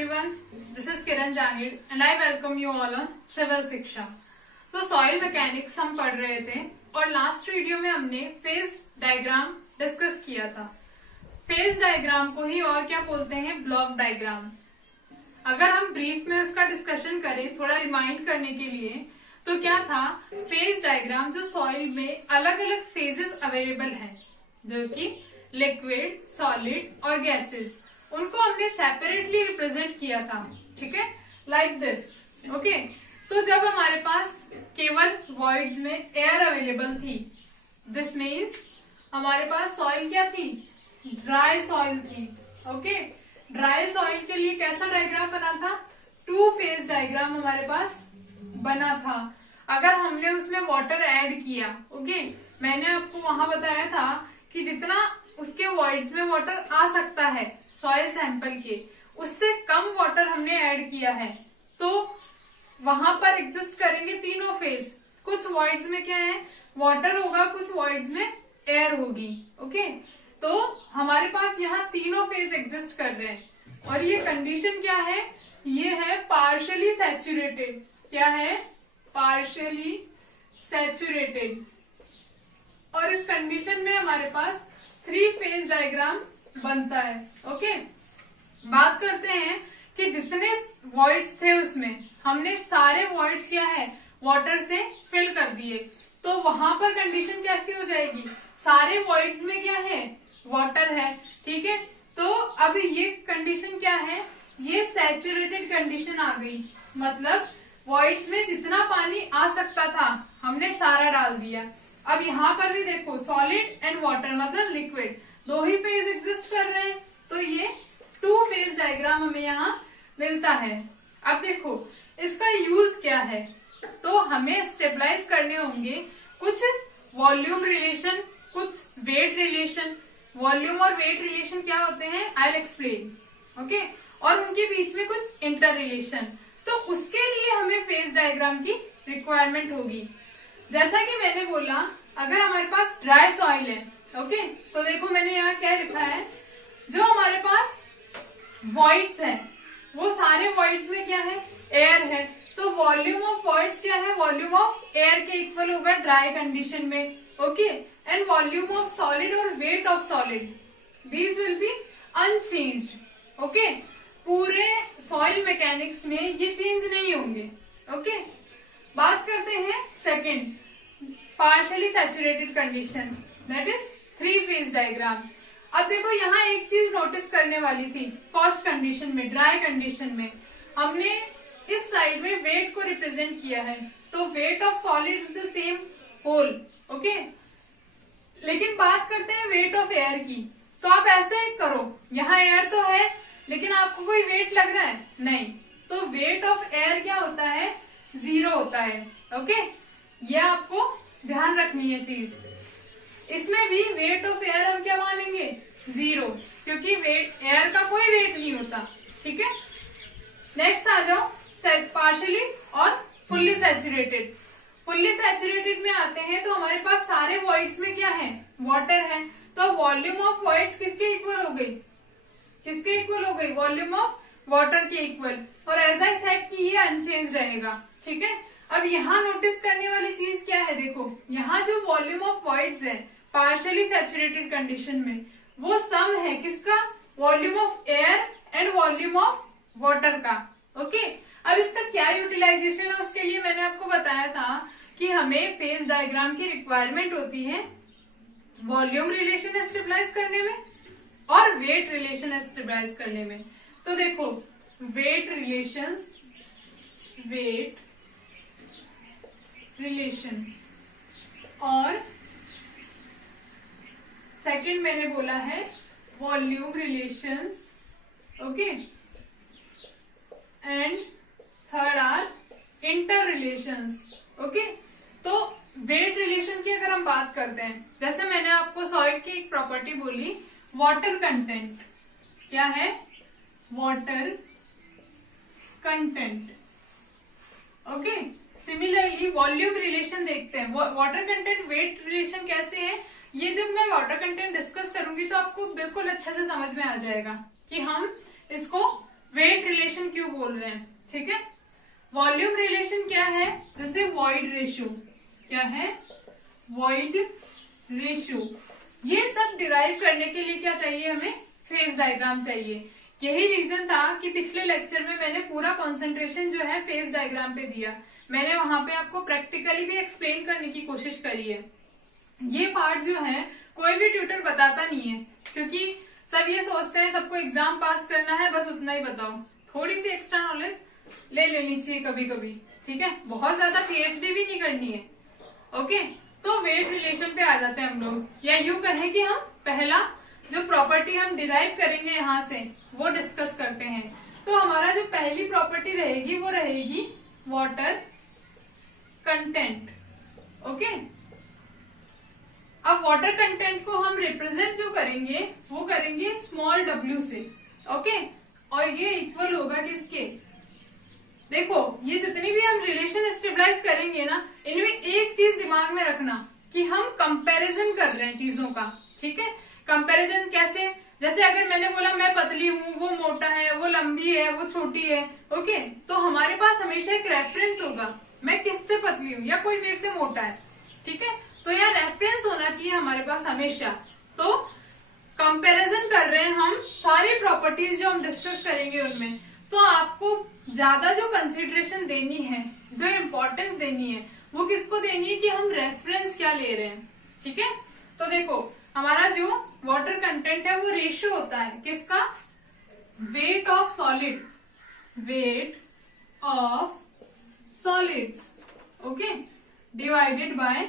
everyone, this is Kiran Jangid and I welcome you all on civil Shiksha. तो soil mechanics हम पढ़ रहे थे और लास्ट वीडियो में हमने फेज डायग्राम डिस्कस किया था। फेज डायग्राम को ही और क्या बोलते हैं, ब्लॉक डायग्राम। अगर हम ब्रीफ में उसका डिस्कशन करें थोड़ा रिमाइंड करने के लिए, तो क्या था, फेज डायग्राम जो सॉइल में अलग अलग फेजेस अवेलेबल हैं, जो कि लिक्विड, सॉलिड और गैसेस, उनको हमने सेपरेटली रिप्रेजेंट किया था। ठीक है, लाइक दिस। ओके, तो जब हमारे पास केवल वॉइड्स में एयर अवेलेबल थी, दिस मीन्स हमारे पास सॉइल क्या थी, ड्राई सॉइल थी। ओके, ड्राई सॉइल के लिए कैसा डायग्राम बना था, टू फेज डायग्राम हमारे पास बना था। अगर हमने उसमें वाटर ऐड किया, ओके, मैंने आपको वहां बताया था कि जितना उसके वॉइड्स में वाटर आ सकता है सॉइल सैंपल के, उससे कम वाटर हमने ऐड किया है, तो वहां पर एग्जिस्ट करेंगे तीनों फेज। कुछ वॉइड्स में क्या है, वाटर होगा, कुछ वॉइड्स में एयर होगी। ओके, तो हमारे पास यहाँ तीनों फेज एग्जिस्ट कर रहे हैं और ये कंडीशन क्या है, ये है पार्शियली सैचुरेटेड। क्या है, पार्शियली सैचुरेटेड। और इस कंडीशन में हमारे पास थ्री फेज डायग्राम बनता है। ओके, बात करते हैं कि जितने वॉइड्स थे उसमें हमने सारे वॉइड्स क्या है, वाटर से फिल कर दिए, तो वहां पर कंडीशन कैसी हो जाएगी, सारे वॉइड्स में क्या है, वाटर है। ठीक है, तो अब ये कंडीशन क्या है, ये सैचुरेटेड कंडीशन आ गई। मतलब वॉइड्स में जितना पानी आ सकता था हमने सारा डाल दिया। अब यहाँ पर भी देखो, सॉलिड एंड वाटर मतलब लिक्विड, दो ही फेज एग्जिस्ट कर रहे हैं, तो ये टू फेज डायग्राम हमें यहाँ मिलता है। अब देखो इसका यूज क्या है, तो हमें स्टेबलाइज करने होंगे कुछ वॉल्यूम रिलेशन, कुछ वेट रिलेशन। वॉल्यूम और वेट रिलेशन क्या होते हैं, आई विल एक्सप्लेन। ओके, और उनके बीच में कुछ इंटर रिलेशन, तो उसके लिए हमें फेज डायग्राम की रिक्वायरमेंट होगी। जैसा कि मैंने बोला, अगर हमारे पास ड्राई सॉइल है, ओके, तो देखो मैंने यहाँ क्या लिखा है, जो हमारे पास वॉइड्स हैं वो सारे वॉइड्स में क्या है, एयर है, तो वॉल्यूम ऑफ वॉइड्स क्या है, वॉल्यूम ऑफ एयर के इक्वल होगा ड्राई कंडीशन में। Okay, and volume of solid और weight of solid, these will be unchanged. Okay, पूरे सॉइल मैकेनिक्स में ये चेंज नहीं होंगे। ओके, बात करते हैं second, partially saturated condition, that is three phase diagram. अब देखो यहाँ एक चीज नोटिस करने वाली थी, फर्स्ट कंडीशन में, ड्राई कंडीशन में हमने इस साइड में वेट को रिप्रेजेंट किया है, तो weight of solid the same whole. Okay, लेकिन बात करते हैं वेट ऑफ एयर की, तो आप ऐसे करो, यहाँ एयर तो है लेकिन आपको कोई वेट लग रहा है नहीं, तो वेट ऑफ एयर क्या होता है, जीरो होता है। ओके, ये आपको ध्यान रखनी है चीज। इसमें भी वेट ऑफ एयर हम क्या मानेंगे, जीरो, क्योंकि वेट एयर का कोई वेट नहीं होता। ठीक है, नेक्स्ट आ जाओ पार्शियली और फुल्ली सैचुरेटेड। फुल्ली सैचुरेटेड में आते हैं तो हमारे पास सारे वॉइड्स में क्या है, वाटर है, तो वॉल्यूम ऑफ वॉइड्स किसके इक्वल हो गई, किसके इक्वल हो गई, वॉल्यूम ऑफ वाटर के इक्वल, और एज आई सेड कि ये अनचेंज रहेगा। ठीक है, अब यहाँ नोटिस करने वाली चीज क्या है, देखो यहाँ जो वॉल्यूम ऑफ वॉइड्स है पार्शियली सैचुरेटेड कंडीशन में, वो सम है किसका, volume of air and volume of water का। ओके, अब इसका क्या यूटिलाइजेशन है, उसके लिए मैंने आपको बताया था कि हमें फेज डायग्राम की रिक्वायरमेंट होती है वॉल्यूम रिलेशन स्टेबलाइज करने में और वेट रिलेशन स्टेबलाइज करने में। तो देखो वेट रिलेशंस, वेट रिलेशन, और सेकंड मैंने बोला है volume relations. Okay, and third are inter relations. Okay, तो वेट रिलेशन की अगर हम बात करते हैं, जैसे मैंने आपको सॉइल की एक प्रॉपर्टी बोली, वाटर कंटेंट, क्या है, water content. Okay, similarly volume relation देखते हैं, वाटर कंटेंट वेट रिलेशन कैसे है, ये जब मैं वाटर कंटेंट डिस्कस करूंगी तो आपको बिल्कुल अच्छे से समझ में आ जाएगा कि हम इसको वेट रिलेशन बोल रहे हैं, ठीक है। वॉल्यूम रिलेशन क्या है, जैसे वॉइड रेशियो, क्या है, वॉइड रेशियो। ये सब डिराइव करने के लिए क्या चाहिए, हमें फेज डायग्राम चाहिए। यही रीजन था कि पिछले लेक्चर में मैंने पूरा कंसंट्रेशन जो है फेज डायग्राम पे दिया। मैंने वहां पे आपको प्रैक्टिकली भी एक्सप्लेन करने की कोशिश करी है। ये पार्ट जो है कोई भी ट्यूटर बताता नहीं है, क्योंकि सब ये सोचते हैं सबको एग्जाम पास करना है, बस उतना ही बताओ। थोड़ी सी एक्स्ट्रा नॉलेज ले लेनी चाहिए कभी कभी, ठीक है। बहुत ज्यादा पीएचडी भी नहीं करनी है, ओके। तो वेट रिलेशन पे आ जाते हैं हम लोग, या यूं कहें कि हम पहला जो प्रॉपर्टी हम डिराइव करेंगे यहाँ से वो डिस्कस करते हैं। तो हमारा जो पहली प्रॉपर्टी रहेगी वो रहेगी वाटर कंटेंट, ओके। अब वाटर कंटेंट को हम रिप्रेजेंट जो करेंगे वो करेंगे स्मॉल w से, ओके। और ये इक्वल होगा किसके, देखो ये जितनी भी हम रिलेशन स्टेबलाइज करेंगे ना, इनमें एक चीज दिमाग में रखना कि हम कंपैरिजन कर रहे हैं चीजों का, ठीक है। कंपैरिजन कैसे, जैसे अगर मैंने बोला मैं पतली हूँ, वो मोटा है, वो लंबी है, वो छोटी है, ओके। तो हमारे पास हमेशा एक रेफरेंस होगा, मैं किससे पतली हूँ या कोई मेरे से मोटा है, ठीक है। तो यहाँ रेफरेंस होना चाहिए हमारे पास हमेशा। तो कंपैरिजन कर रहे हैं हम सारी प्रॉपर्टीज जो हम डिस्कस करेंगे उनमें। तो आपको ज्यादा जो कंसिडरेशन देनी है, जो इम्पोर्टेंस देनी है, वो किसको देनी है कि हम रेफरेंस क्या ले रहे हैं, ठीक है। तो देखो हमारा जो वाटर कंटेंट है वो रेशियो होता है किसका, wait of solid, wait of solids, okay, divided by,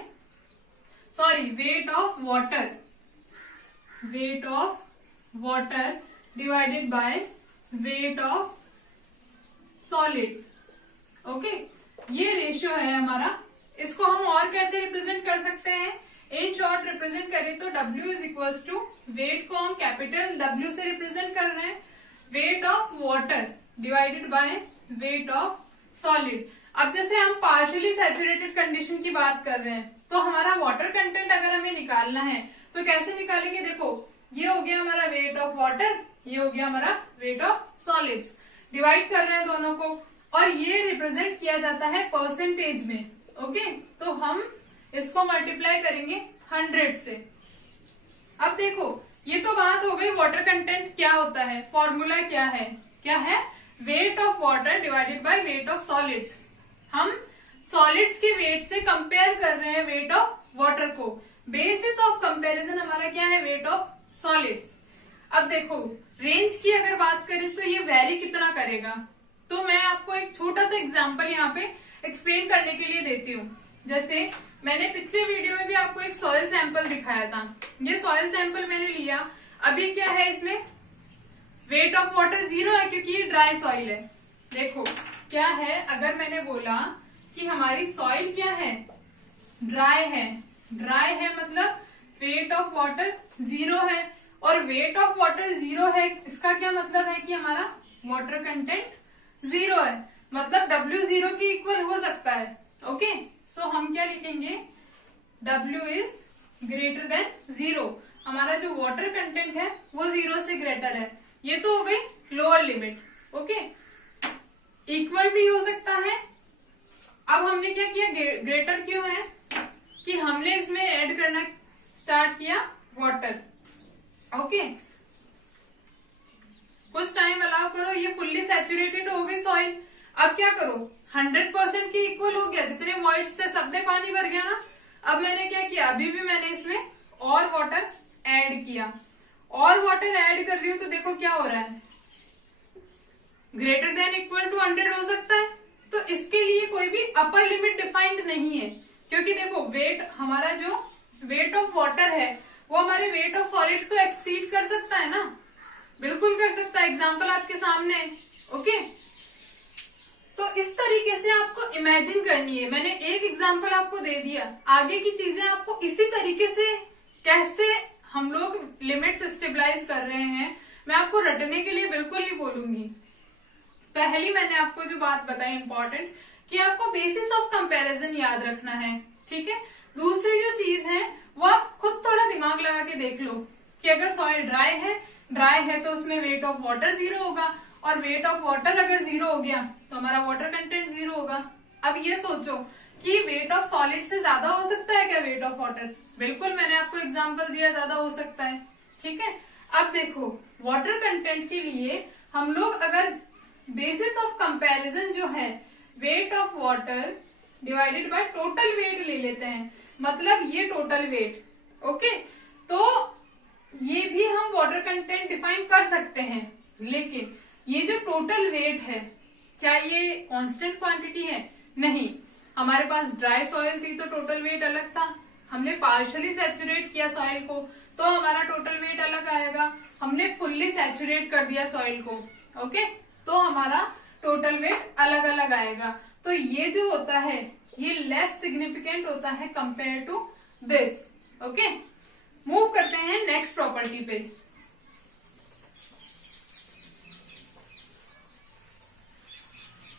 sorry, wait of water, wait of water divided by weight of solids, okay. ये रेशियो है हमारा। इसको हम और कैसे रिप्रेजेंट कर सकते हैं, इन शॉर्ट रिप्रेजेंट करें तो W is equals to, weight को हम कैपिटल W से रिप्रेजेंट कर रहे हैं, weight of water divided by weight of solid. अब जैसे हम पार्शियली सैचुरेटेड कंडीशन की बात कर रहे हैं, तो हमारा वाटर कंटेंट अगर हमें निकालना है तो कैसे निकालेंगे, देखो ये हो गया हमारा वेट ऑफ वाटर, ये हो गया हमारा वेट ऑफ सॉलिड्स, डिवाइड कर रहे हैं दोनों को, और ये रिप्रेजेंट किया जाता है परसेंटेज में, ओके। तो हम इसको मल्टीप्लाई करेंगे 100 से। अब देखो ये तो बात हो गई वाटर कंटेंट क्या होता है, फॉर्मूला क्या है, wait of water divided by weight of solids. हम सॉलिड्स के वेट से कंपेयर कर रहे हैं वेट ऑफ वाटर को, बेसिस ऑफ कंपैरिजन हमारा क्या है, वेट ऑफ सॉलिड्स। अब देखो रेंज की अगर बात करें तो ये वेरी कितना करेगा, तो मैं आपको एक छोटा सा एग्जांपल यहाँ पे एक्सप्लेन करने के लिए देती हूँ। जैसे मैंने पिछले वीडियो में भी आपको एक सॉइल सैंपल दिखाया था, ये सॉइल सैंपल मैंने लिया, अभी क्या है इसमें वेट ऑफ वाटर 0 है क्योंकि ये ड्राई सॉइल है। देखो क्या है, अगर मैंने बोला कि हमारी सॉइल क्या है, ड्राई है, ड्राई है मतलब वेट ऑफ वाटर 0 है, और वेट ऑफ वाटर 0 है, इसका क्या मतलब है कि हमारा वाटर कंटेंट 0 है, मतलब W 0 के इक्वल हो सकता है, ओके। सो हम क्या लिखेंगे, W इज ग्रेटर देन 0, हमारा जो वाटर कंटेंट है वो 0 से ग्रेटर है। ये तो हो गई लोअर लिमिट, ओके। इक्वल भी हो सकता है। अब हमने क्या किया, ग्रेटर क्यों है कि हमने इसमें ऐड करना स्टार्ट किया वाटर, ओके। कुछ टाइम अलाउ करो, ये फुल्ली सैचुरेटेड हो गई सॉइल। अब क्या करो, 100% के इक्वल हो गया, जितने वॉइड्स से सब में पानी भर गया ना। अब मैंने क्या किया, अभी भी मैंने इसमें और वाटर ऐड किया, और वाटर ऐड कर रही हूं तो देखो क्या हो रहा है, ग्रेटर देन इक्वल टू 100 हो सकता है। तो इसके लिए कोई भी अपर लिमिट डिफाइंड नहीं है, क्योंकि देखो वेट, हमारा जो वेट ऑफ वाटर है वो हमारे वेट ऑफ सॉलिड्स को एक्सीड कर सकता है ना, बिल्कुल कर सकता है, एग्जाम्पल आपके सामने है, ओके। तो इस तरीके से आपको इमेजिन करनी है। मैंने एक एग्जाम्पल आपको दे दिया, आगे की चीजें आपको इसी तरीके से कैसे हम लोग लिमिट्स स्टेबलाइज कर रहे हैं, मैं आपको रटने के लिए बिल्कुल नहीं बोलूंगी। पहली मैंने आपको जो बात बताई इंपॉर्टेंट, कि आपको बेसिस ऑफ कंपैरिजन याद रखना है, ठीक है। दूसरी जो चीज है वो आप खुद थोड़ा दिमाग लगा के देख लो कि अगर सॉइल ड्राई है तो उसमें वेट ऑफ वाटर 0 होगा, और वेट ऑफ वाटर अगर 0 हो गया तो हमारा वाटर कंटेंट 0 होगा। अब ये सोचो कि वेट ऑफ सॉलिड से ज्यादा हो सकता है क्या वेट ऑफ वाटर? बिल्कुल, मैंने आपको एग्जांपल दिया, ज्यादा हो सकता है। ठीक है, अब देखो वाटर कंटेंट के लिए हम लोग अगर बेसिस ऑफ कंपैरिजन जो है wait of water divided by total weight ले लेते हैं, मतलब ये टोटल वेट। ओके, तो ये भी हम वाटर कंटेंट डिफाइन कर सकते हैं, लेकिन ये जो टोटल वेट है क्या ये कांस्टेंट क्वांटिटी है? नहीं। हमारे पास ड्राई सॉइल थी तो टोटल वेट अलग था, हमने पार्शियली सैचुरेट किया सॉइल को तो हमारा टोटल वेट अलग आएगा, हमने फुल्ली सैचुरेट कर दिया सॉइल को, ओके, तो हमारा टोटल वेट अलग अलग आएगा। तो ये जो होता है ये लेस सिग्निफिकेंट होता है compare to this. Okay, move करते हैं नेक्स्ट प्रॉपर्टी पे।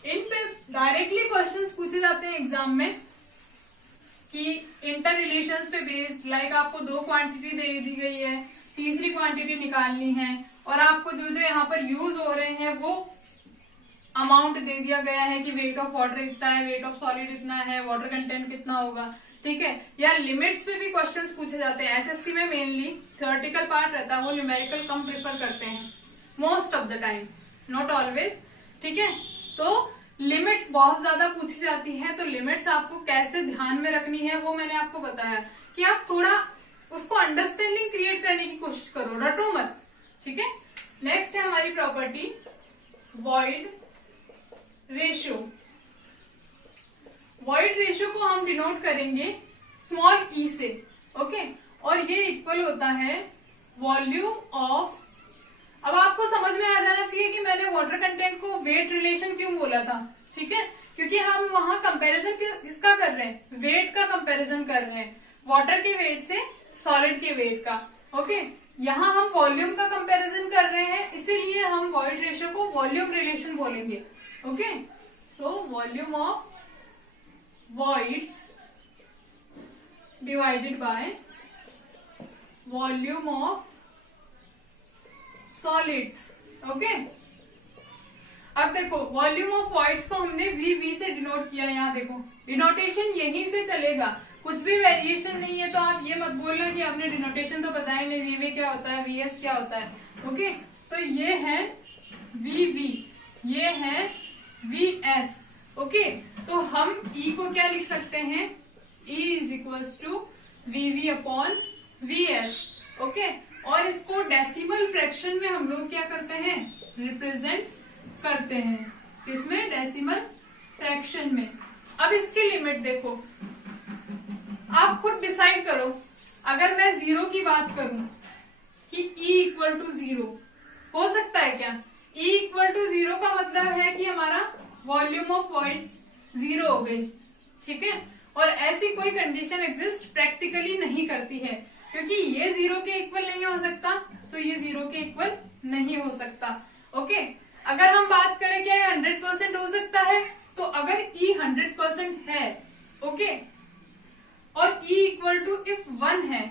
इन पे डायरेक्टली क्वेश्चंस पूछे जाते हैं एग्जाम में कि इंटर रिलेशंस पे बेस्ड, लाइक आपको 2 क्वांटिटी दे दी गई है, तीसरी क्वांटिटी निकालनी है और आपको जो जो यहाँ पर यूज हो रहे हैं वो अमाउंट दे दिया गया है कि वेट ऑफ वाटर इतना है, वेट ऑफ सॉलिड इतना है, वाटर कंटेंट कितना होगा। ठीक है, या लिमिट्स पे भी क्वेश्चंस पूछे जाते हैं। एसएससी में मेनली थ्योरेटिकल पार्ट रहता है, वो न्यूमेरिकल कम प्रेफर करते हैं most of the time, not always. ठीक है, तो लिमिट्स बहुत ज्यादा पूछी जाती है, तो लिमिट्स आपको कैसे ध्यान में रखनी है वो मैंने आपको बताया कि आप थोड़ा उसको अंडरस्टैंडिंग क्रिएट करने की कोशिश करो, रटो मत। ठीक है, नेक्स्ट है हमारी property void ratio. Void ratio को हम डिनोट करेंगे स्मॉल ई से, ओके, और ये इक्वल होता है वॉल्यूम ऑफ। अब आपको समझ में आ जाना चाहिए कि मैंने वाटर कंटेंट को वेट रिलेशन क्यों बोला था। ठीक है, क्योंकि हम वहां कंपैरिजन किसका कर रहे हैं, वेट का कंपैरिजन कर रहे हैं, वाटर के वेट से सॉलिड के वेट का। ओके, यहाँ हम वॉल्यूम का कंपैरिजन कर रहे हैं, इसीलिए हम वॉइड रेशियो को वॉल्यूम रिलेशन बोलेंगे। Okay, so volume of voids divided by volume of solids। Okay, अब देखो वॉल्यूम ऑफ voids को हमने वी से डिनोट किया। यहाँ देखो डिनोटेशन यहीं से चलेगा, कुछ भी वेरिएशन नहीं है, तो आप ये मत बोलना कि आपने डिनोटेशन तो बताया नहीं, वी क्या होता है, वीएस क्या होता है। ओके, तो ये है वी, ये है वीएस। ओके, तो हम E को क्या लिख सकते हैं, E is equals to VV upon VS. Okay, और इसको डेसिमल फ्रैक्शन में हम लोग क्या करते हैं, रिप्रेजेंट करते हैं, किसमें, डेसिमल फ्रैक्शन में। अब इसकी लिमिट देखो, आप खुद डिसाइड करो। अगर मैं 0 की बात करूं कि E इक्वल टू 0 हो सकता है क्या? E इक्वल टू 0 का मतलब है कि हमारा वॉल्यूम ऑफ वॉइड्स 0 हो गई। ठीक है, और ऐसी कोई कंडीशन एग्जिस्ट प्रैक्टिकली नहीं करती है, क्योंकि ये 0 के इक्वल नहीं हो सकता, तो ये 0 के इक्वल नहीं हो सकता। ओके, अगर हम बात करें क्या 100% हो सकता है, तो अगर E 100% है, ओके, और E इक्वल टू इफ 1 है,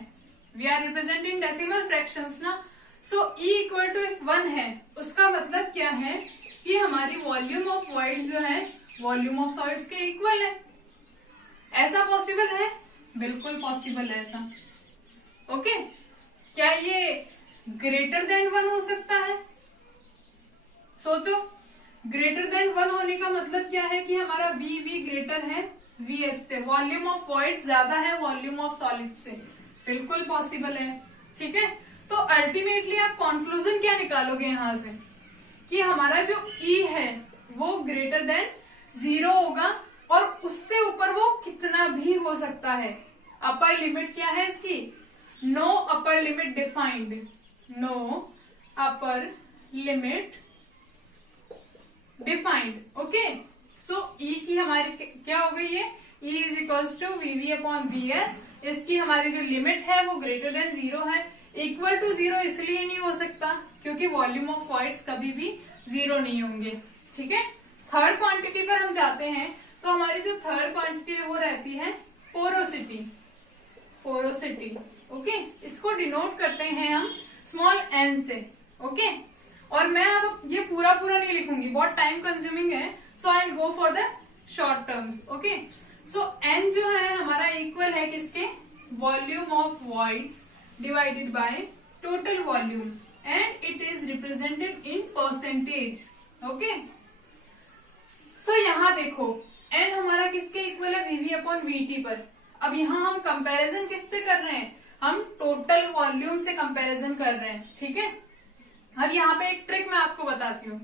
we are representing decimal fractions ना, so E equal to if 1 है, उसका मतलब क्या है कि हमारी वॉल्यूम ऑफ वॉइड्स जो है वॉल्यूम ऑफ सॉलिड्स के इक्वल है। ऐसा पॉसिबल है? बिल्कुल पॉसिबल है ऐसा। ओके, क्या ये ग्रेटर देन 1 हो सकता है? सोचो, ग्रेटर देन 1 होने का मतलब क्या है कि हमारा वी ग्रेटर है वीएस से, वॉल्यूम ऑफ वॉइड्स ज्यादा है वॉल्यूम ऑफ सॉलिड से। बिल्कुल पॉसिबल है। ठीक है, तो अल्टीमेटली आप कंक्लूजन क्या निकालोगे यहां से कि हमारा जो E है वो ग्रेटर देन 0 होगा, और उससे ऊपर वो कितना भी हो सकता है। अपर लिमिट क्या है इसकी, no upper limit defined, no upper limit defined. Okay, so E की हमारी क्या हो गई है, E is equals to VV upon V S. इसकी हमारी जो लिमिट है वो ग्रेटर देन 0 है। इक्वल टू 0 इसलिए नहीं हो सकता क्योंकि वॉल्यूम ऑफ वॉइड्स कभी भी 0 नहीं होंगे। ठीक है, थर्ड क्वांटिटी पर हम जाते हैं, तो हमारी जो थर्ड क्वांटिटी है वो रहती है पोरोसिटी। पोरोसिटी, ओके, इसको डिनोट करते हैं हम स्मॉल n से। ओके, और मैं अब ये पूरा पूरा नहीं लिखूंगी, बहुत टाइम कंज्यूमिंग है, so I will go for the short terms. Okay, so N जो है हमारा इक्वल है किसके, volume of voids divided by total volume and it is represented in percentage. Okay, so यहाँ देखो एन हमारा किसके इक्वल है, वीवी अपॉन वीटी पर। अब यहाँ हम कंपैरिजन किससे कर रहे हैं, हम टोटल वॉल्यूम से कंपैरिजन कर रहे हैं। ठीक है, अब यहाँ पे एक ट्रिक मैं आपको बताती हूँ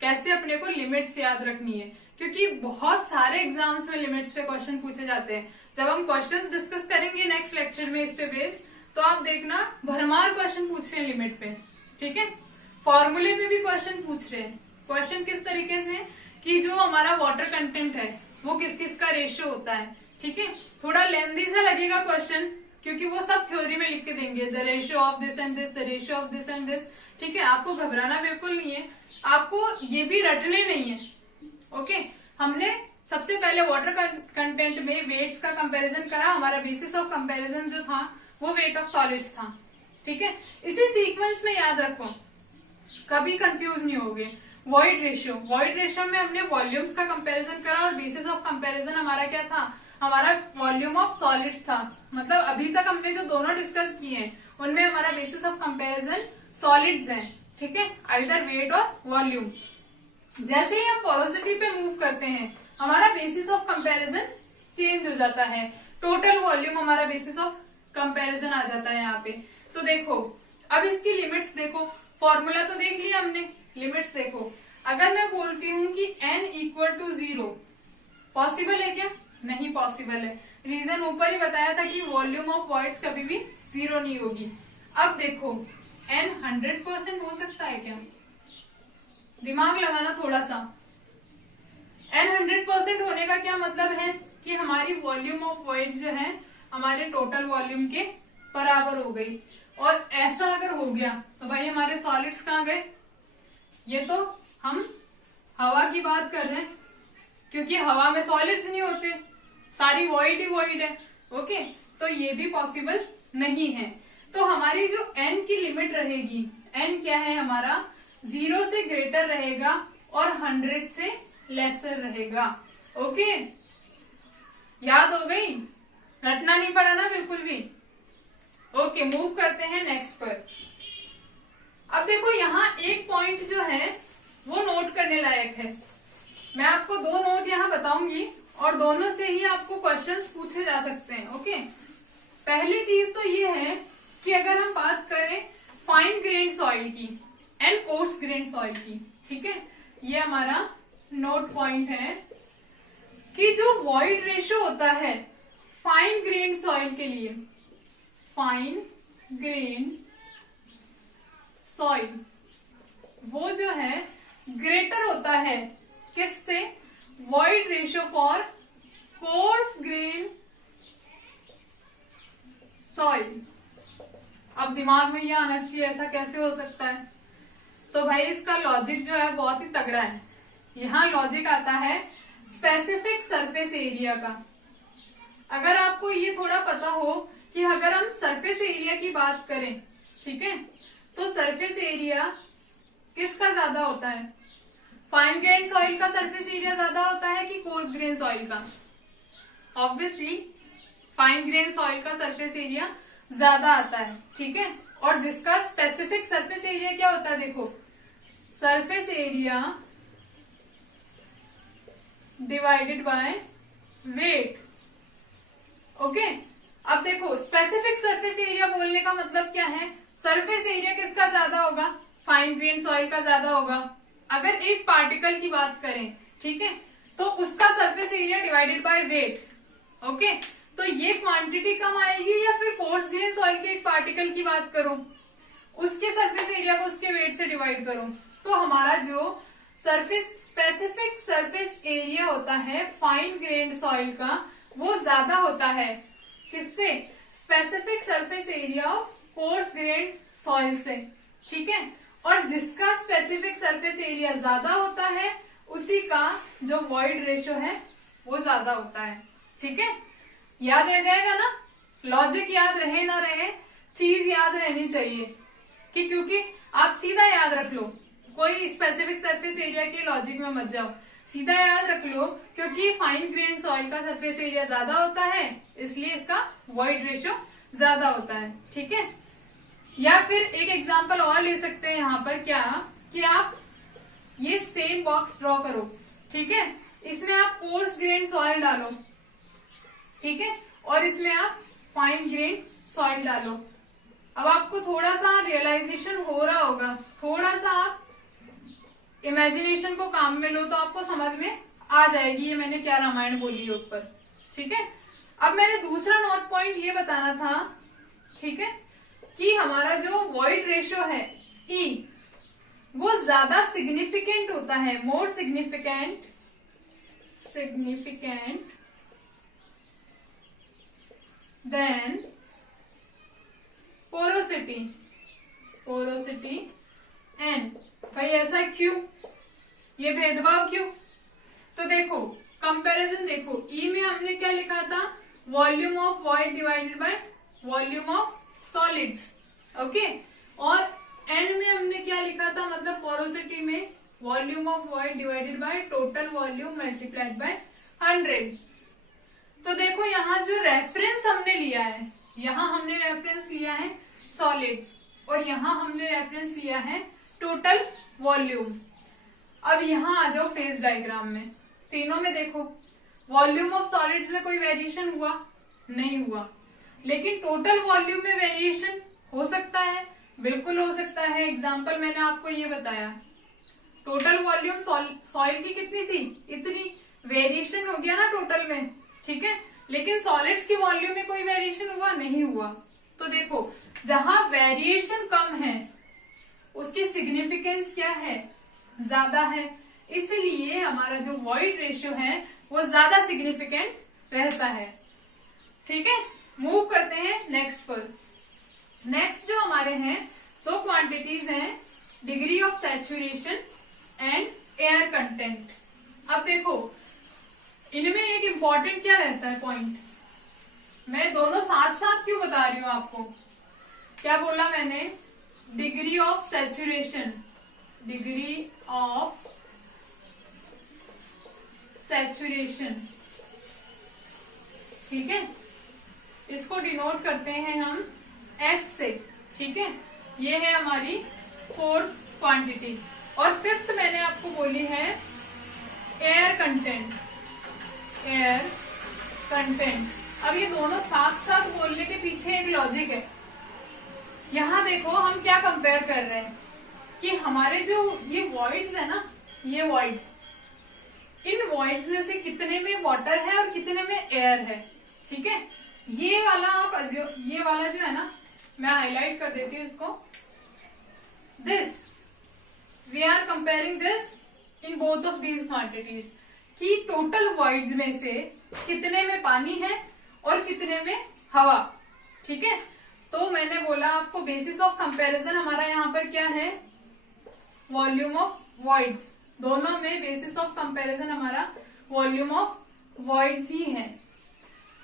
कैसे अपने को लिमिट्स याद रखनी है, क्योंकि बहुत सारे एग्जाम्स में लिमिट्स पे क्वेश्चन पूछे जाते हैं। जब हम क्वेश्चंस डिस्कस करेंगे नेक्स्ट लेक्चर में इस पे बेस्ड, तो आप देखना भरमार क्वेश्चन पूछ रहे हैं लिमिट पे। ठीक है, फॉर्मूले पे भी क्वेश्चन पूछ रहे हैं। क्वेश्चन किस तरीके से कि जो हमारा वाटर कंटेंट है वो किस किस का रेशियो होता है। ठीक है, थोड़ा लेंथी सा लगेगा क्वेश्चन, क्योंकि वो सब थ्योरी में लिख के देंगे, the ratio of this and this, the ratio of this and this. ठीक है, आपको घबराना बिल्कुल नहीं है, आपको ये भी रटने नहीं है। ओके, हमने सबसे पहले वाटर कंटेंट में वेट्स का कंपैरिजन करा, हमारा बेसिस ऑफ कंपैरिजन जो था वो वेट ऑफ सॉलिड्स था। ठीक है, इसी सीक्वेंस में याद रखो, कभी कंफ्यूज नहीं होगे। वॉइड रेशियो में हमने वॉल्यूम्स का कंपैरिजन करा और बेसिस ऑफ कंपैरिजन हमारा क्या था, हमारा वॉल्यूम ऑफ सॉलिड्स था। मतलब अभी तक हमने जो दोनों डिस्कस किए हैं उनमें हमारा बेसिस ऑफ कंपैरिजन सॉलिड्स है। ठीक है, आइदर वेट और वॉल्यूम। जैसे ही हम पोरोसिटी पे मूव करते हैं हमारा बेसिस ऑफ कंपैरिजन चेंज हो जाता है, टोटल वॉल्यूम हमारा बेसिस ऑफ कंपैरिजन आ जाता है यहाँ पे। तो देखो अब इसकी लिमिट्स देखो, फॉर्मूला तो देख लिया हमने, लिमिट्स देखो। अगर मैं बोलती हूँ कि n इक्वल टू 0 पॉसिबल है क्या, नहीं पॉसिबल है। रीजन ऊपर ही बताया था कि वॉल्यूम ऑफ वॉइड्स कभी भी 0 नहीं होगी। अब देखो n 100% हो सकता है क्या, दिमाग लगाना थोड़ा सा। n 100% होने का क्या मतलब है कि हमारी वॉल्यूम ऑफ वॉइड्स जो है हमारे टोटल वॉल्यूम के बराबर हो गई। और ऐसा अगर हो गया तो भाई हमारे सॉलिड्स कहाँ गए, ये तो हम हवा की बात कर रहे हैं, क्योंकि हवा में सॉलिड्स नहीं होते, सारी वॉइड ही वॉइड है। ओके, तो ये भी पॉसिबल नहीं है। तो हमारी जो n की लिमिट रहेगी, n क्या है हमारा 0 से ग्रेटर रहेगा और 100 से लेसर रहेगा। ओके, याद हो गई, रटना नहीं पड़ा ना बिल्कुल भी। ओके, मूव करते हैं नेक्स्ट पर। अब देखो यहाँ एक पॉइंट जो है वो नोट करने लायक है। मैं आपको दो नोट यहाँ बताऊंगी और दोनों से ही आपको क्वेश्चंस पूछे जा सकते हैं। ओके, पहली चीज तो ये है कि अगर हम बात करें फाइन ग्रेन सॉइल की एंड कोर्स ग्रेन सॉइल की, ठीक है, ये हमारा नोट पॉइंट है कि जो वॉइड रेशियो होता है फाइन ग्रेन सॉइल के लिए, फाइन ग्रेन सॉइल वो जो है ग्रेटर होता है किससे, void ratio for coarse grain soil. अब दिमाग में ये आना चाहिए ऐसा कैसे हो सकता है, तो भाई इसका लॉजिक जो है बहुत ही तगड़ा है। यहाँ लॉजिक आता है स्पेसिफिक सरफेस एरिया का। अगर आपको ये थोड़ा पता हो कि अगर हम सरफेस एरिया की बात करें, ठीक है, तो सरफेस एरिया किसका ज्यादा होता है, फाइन ग्रेन सॉइल का सरफेस एरिया ज्यादा होता है कि कोर्स ग्रेन सॉइल का। ऑब्वियसली फाइन ग्रेन सॉइल का सरफेस एरिया ज्यादा आता है। ठीक है, और जिसका स्पेसिफिक सरफेस एरिया क्या होता है, देखो surface area divided by wait. Okay, अब देखो स्पेसिफिक सरफेस एरिया बोलने का मतलब क्या है, सरफेस एरिया किसका ज्यादा होगा, फाइन ग्रेन सॉइल का ज्यादा होगा। अगर एक पार्टिकल की बात करें, ठीक है, तो उसका surface area divided by wait. Okay, तो ये क्वांटिटी कम आएगी या फिर कोर्स ग्रेन सॉइल के एक पार्टिकल की बात करूं, उसके सरफेस एरिया को उसके वेट से डिवाइड करूं, तो हमारा जो स्पेसिफिक सरफेस एरिया होता है फाइन ग्रेन सॉइल का वो ज्यादा होता है किससे, specific surface area of coarse grain soil से। ठीक है, और जिसका स्पेसिफिक सरफेस एरिया ज्यादा होता है उसी का जो वॉइड रेशियो है वो ज्यादा होता है। ठीक है, याद रह जाएगा ना, लॉजिक याद रहे ना रहे, चीज याद रहनी चाहिए कि क्योंकि आप सीधा याद रख लो, कोई स्पेसिफिक सरफेस एरिया के लॉजिक में मत जाओ, सीधा याद रख लो, क्योंकि फाइन ग्रेन सॉइल का सरफेस एरिया ज्यादा होता है, इसलिए इसका वॉइड रेशियो ज्यादा होता है। ठीक है, या फिर एक एग्जांपल और ले सकते हैं यहाँ पर, क्या कि आप ये सेम बॉक्स ड्रॉ करो। ठीक है, इसमें आप कोर्स ग्रेन सॉइल डालो, ठीक है, और इसमें आप फाइन ग्रेन सॉइल डालो। अब आपको थोड़ा सा रियलाइजेशन हो रहा होगा, थोड़ा सा आप इमेजिनेशन को काम में लो तो आपको समझ में आ जाएगी ये मैंने क्या रामायण बोली है ऊपर। ठीक है, अब मैंने दूसरा नोट पॉइंट ये बताना था, ठीक है, कि हमारा जो वॉइड रेशियो है E, वो ज्यादा सिग्निफिकेंट होता है, more significant then porosity N। भाई ऐसा क्यों, ये भेदभाव क्यों? तो देखो कंपैरिजन देखो, E में हमने क्या लिखा था, volume of void divided by volume of solids, okay, और N में हमने क्या लिखा था, मतलब पोरोसिटी में volume of void divided by total volume multiplied by 100। तो देखो यहाँ जो रेफरेंस हमने लिया है, यहाँ हमने रेफरेंस लिया है सॉलिड्स और यहाँ हमने रेफरेंस लिया है टोटल वॉल्यूम। अब यहाँ आ जाओ फेज डायग्राम में, तीनों में देखो वॉल्यूम ऑफ सॉलिड्स में कोई वेरिएशन हुआ नहीं हुआ, लेकिन टोटल वॉल्यूम में वेरिएशन हो सकता है, बिल्कुल हो सकता है। एग्जांपल मैंने आपको ये बताया, टोटल वॉल्यूम सॉइल की कितनी थी, इतनी, वेरिएशन हो गया ना टोटल में, ठीक है, लेकिन सॉलिड्स की वॉल्यूम में कोई वेरिएशन हुआ नहीं हुआ। तो देखो जहां वेरिएशन कम है उसकी सिग्निफिकेंस क्या है, ज्यादा है, इसलिए हमारा जो वॉइड रेशियो है वो ज्यादा सिग्निफिकेंट रहता है। ठीक है, मूव करते हैं नेक्स्ट पर। नेक्स्ट जो हमारे हैं दो क्वांटिटीज हैं, degree of saturation and air content. अब देखो इनमें एक इंपॉर्टेंट क्या रहता है पॉइंट, मैं दोनों साथ साथ क्यों बता रही हूं आपको, क्या बोला मैंने, degree of saturation, degree of saturation, ठीक है, इसको डिनोट करते हैं हम S से। ठीक है, ये है हमारी फोर्थ क्वांटिटी। और फिफ्थ मैंने आपको बोली है एयर कंटेंट, एयर कंटेंट। अब ये दोनों साथ साथ बोलने के पीछे एक लॉजिक है। यहां देखो हम क्या कंपेयर कर रहे हैं कि हमारे जो ये वॉइड्स है ना, ये वॉइड्स, इन वॉइड्स में से कितने में वाटर है और कितने में एयर है। ठीक है, ये वाला आप ये वाला जो है ना, मैं हाईलाइट कर देती हूँ इसको, this we are comparing this in both of these quantities, कि टोटल वॉइड्स में से कितने में पानी है और कितने में हवा। ठीक है, तो मैंने बोला आपको बेसिस ऑफ कंपैरिजन हमारा यहाँ पर क्या है, वॉल्यूम ऑफ वॉइड्स, दोनों में बेसिस ऑफ कंपैरिजन हमारा वॉल्यूम ऑफ वॉइड्स ही है।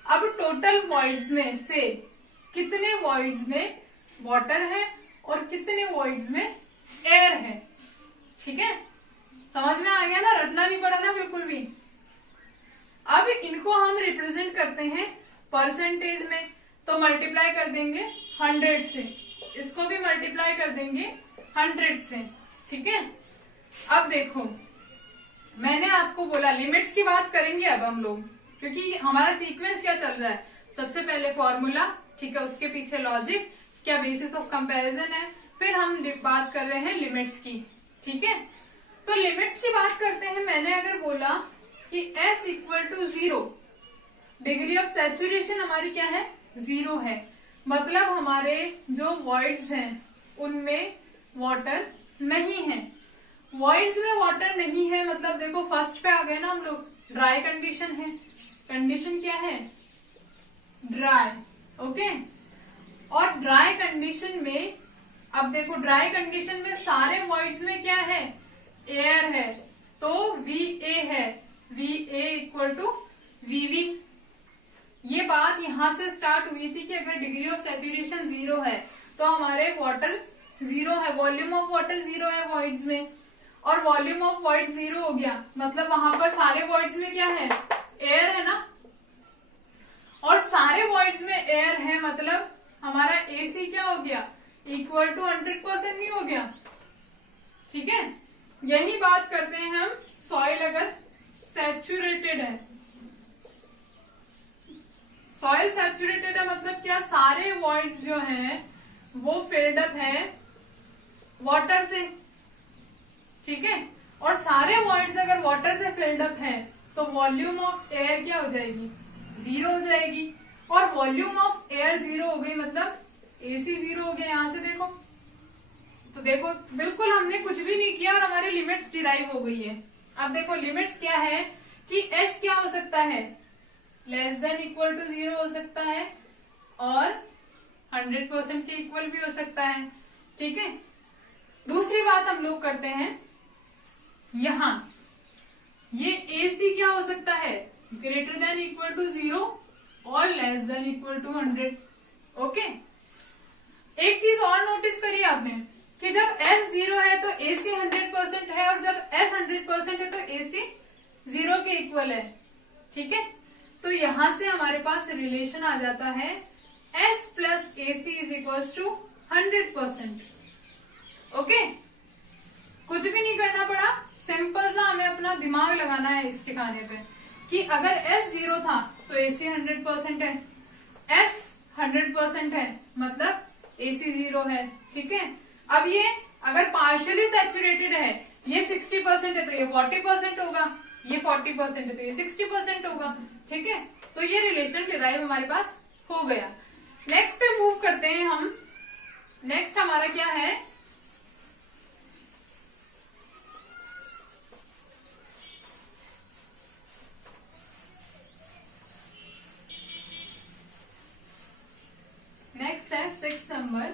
अब टोटल वॉइड्स में से कितने वॉइड्स में वाटर है और कितने वॉइड्स में एयर है। ठीक है, समझ में आ गया ना, रटना नहीं पड़ा ना बिल्कुल भी। अब इनको हम रिप्रेजेंट करते हैं परसेंटेज में, तो मल्टीप्लाई कर देंगे 100 से, इसको भी मल्टीप्लाई कर देंगे 100 से। ठीक है, अब देखो मैंने आपको बोला लिमिट्स की बात करेंगे अब हम लोग, क्योंकि हमारा सीक्वेंस क्या चल रहा है, सबसे पहले फॉर्मूला, ठीक है, उसके पीछे लॉजिक, क्या बेसिस ऑफ कंपैरिजन है, फिर हम बात कर रहे हैं लिमिट्स की। ठीक है, तो लिमिट्स की बात करते हैं। मैंने अगर बोला कि S equal to 0, degree of saturation हमारी क्या है, 0 है, मतलब हमारे जो वॉइड्स हैं उनमें वाटर नहीं है। वॉइड्स में वाटर नहीं है मतलब देखो फर्स्ट पे आ गए ना हम लोग, ड्राई कंडीशन है, कंडीशन क्या है, ड्राई, ओके। और ड्राई कंडीशन में अब देखो ड्राई कंडीशन में सारे वॉइड्स में क्या है, एयर है, तो VA है, VA इक्वल टू VV। ये बात यहां से स्टार्ट हुई थी कि अगर डिग्री ऑफ सैचुरेशन 0 है तो हमारे वाटर जीरो है, वॉल्यूम ऑफ वाटर जीरो है वॉइड्स में, और वॉल्यूम ऑफ वॉइड जीरो हो गया मतलब वहां पर सारे वॉइड्स में क्या है, एयर है ना, और सारे वॉइड्स में एयर है मतलब हमारा एसी क्या हो गया, इक्वल टू 100% नहीं हो गया। ठीक है, यही बात करते हैं हम सॉइल अगर सैचुरेटेड है। सॉइल सैचुरेटेड है मतलब क्या, सारे वॉइड्स जो हैं वो फिल्ड अप है वाटर से। ठीक है, और सारे वॉइड्स अगर वाटर से फिल्ड अप है तो वॉल्यूम ऑफ एयर क्या हो जाएगी, जीरो हो जाएगी, और वॉल्यूम ऑफ एयर जीरो हो गई मतलब एसी जीरो हो गया। यहां से देखो तो देखो बिल्कुल हमने कुछ भी नहीं किया और हमारी लिमिट्स डिराइव हो गई है। अब देखो लिमिट्स क्या है कि एस क्या हो सकता है, less than equal to zero हो सकता है और 100% के इक्वल भी हो सकता है। ठीक है, दूसरी बात हम लोग करते हैं, यहां ये एसी क्या हो सकता है, greater than equal to zero और less than equal to 100। Okay, एक चीज और नोटिस करिए आपने कि जब S जीरो है तो AC 100% है, और जब S 100% है तो AC जीरो के इक्वल है। ठीक है, तो यहां से हमारे पास रिलेशन आ जाता है S plus AC is equal to 100%। Okay, कुछ भी नहीं करना पड़ा, सिंपल सा हमें अपना दिमाग लगाना है इस ठिकाने पे कि अगर S जीरो था तो AC 100% है, S 100% है मतलब AC जीरो है। ठीक है, अब ये अगर पार्शियली सैचुरेटेड है, ये 60% है तो ये 40% होगा, ये 40% है तो ये 60% होगा। ठीक है, तो ये रिलेशन डिराइव हमारे पास हो गया। नेक्स्ट पे मूव करते हैं हम। नेक्स्ट हमारा क्या है, नेक्स्ट है 6 नंबर,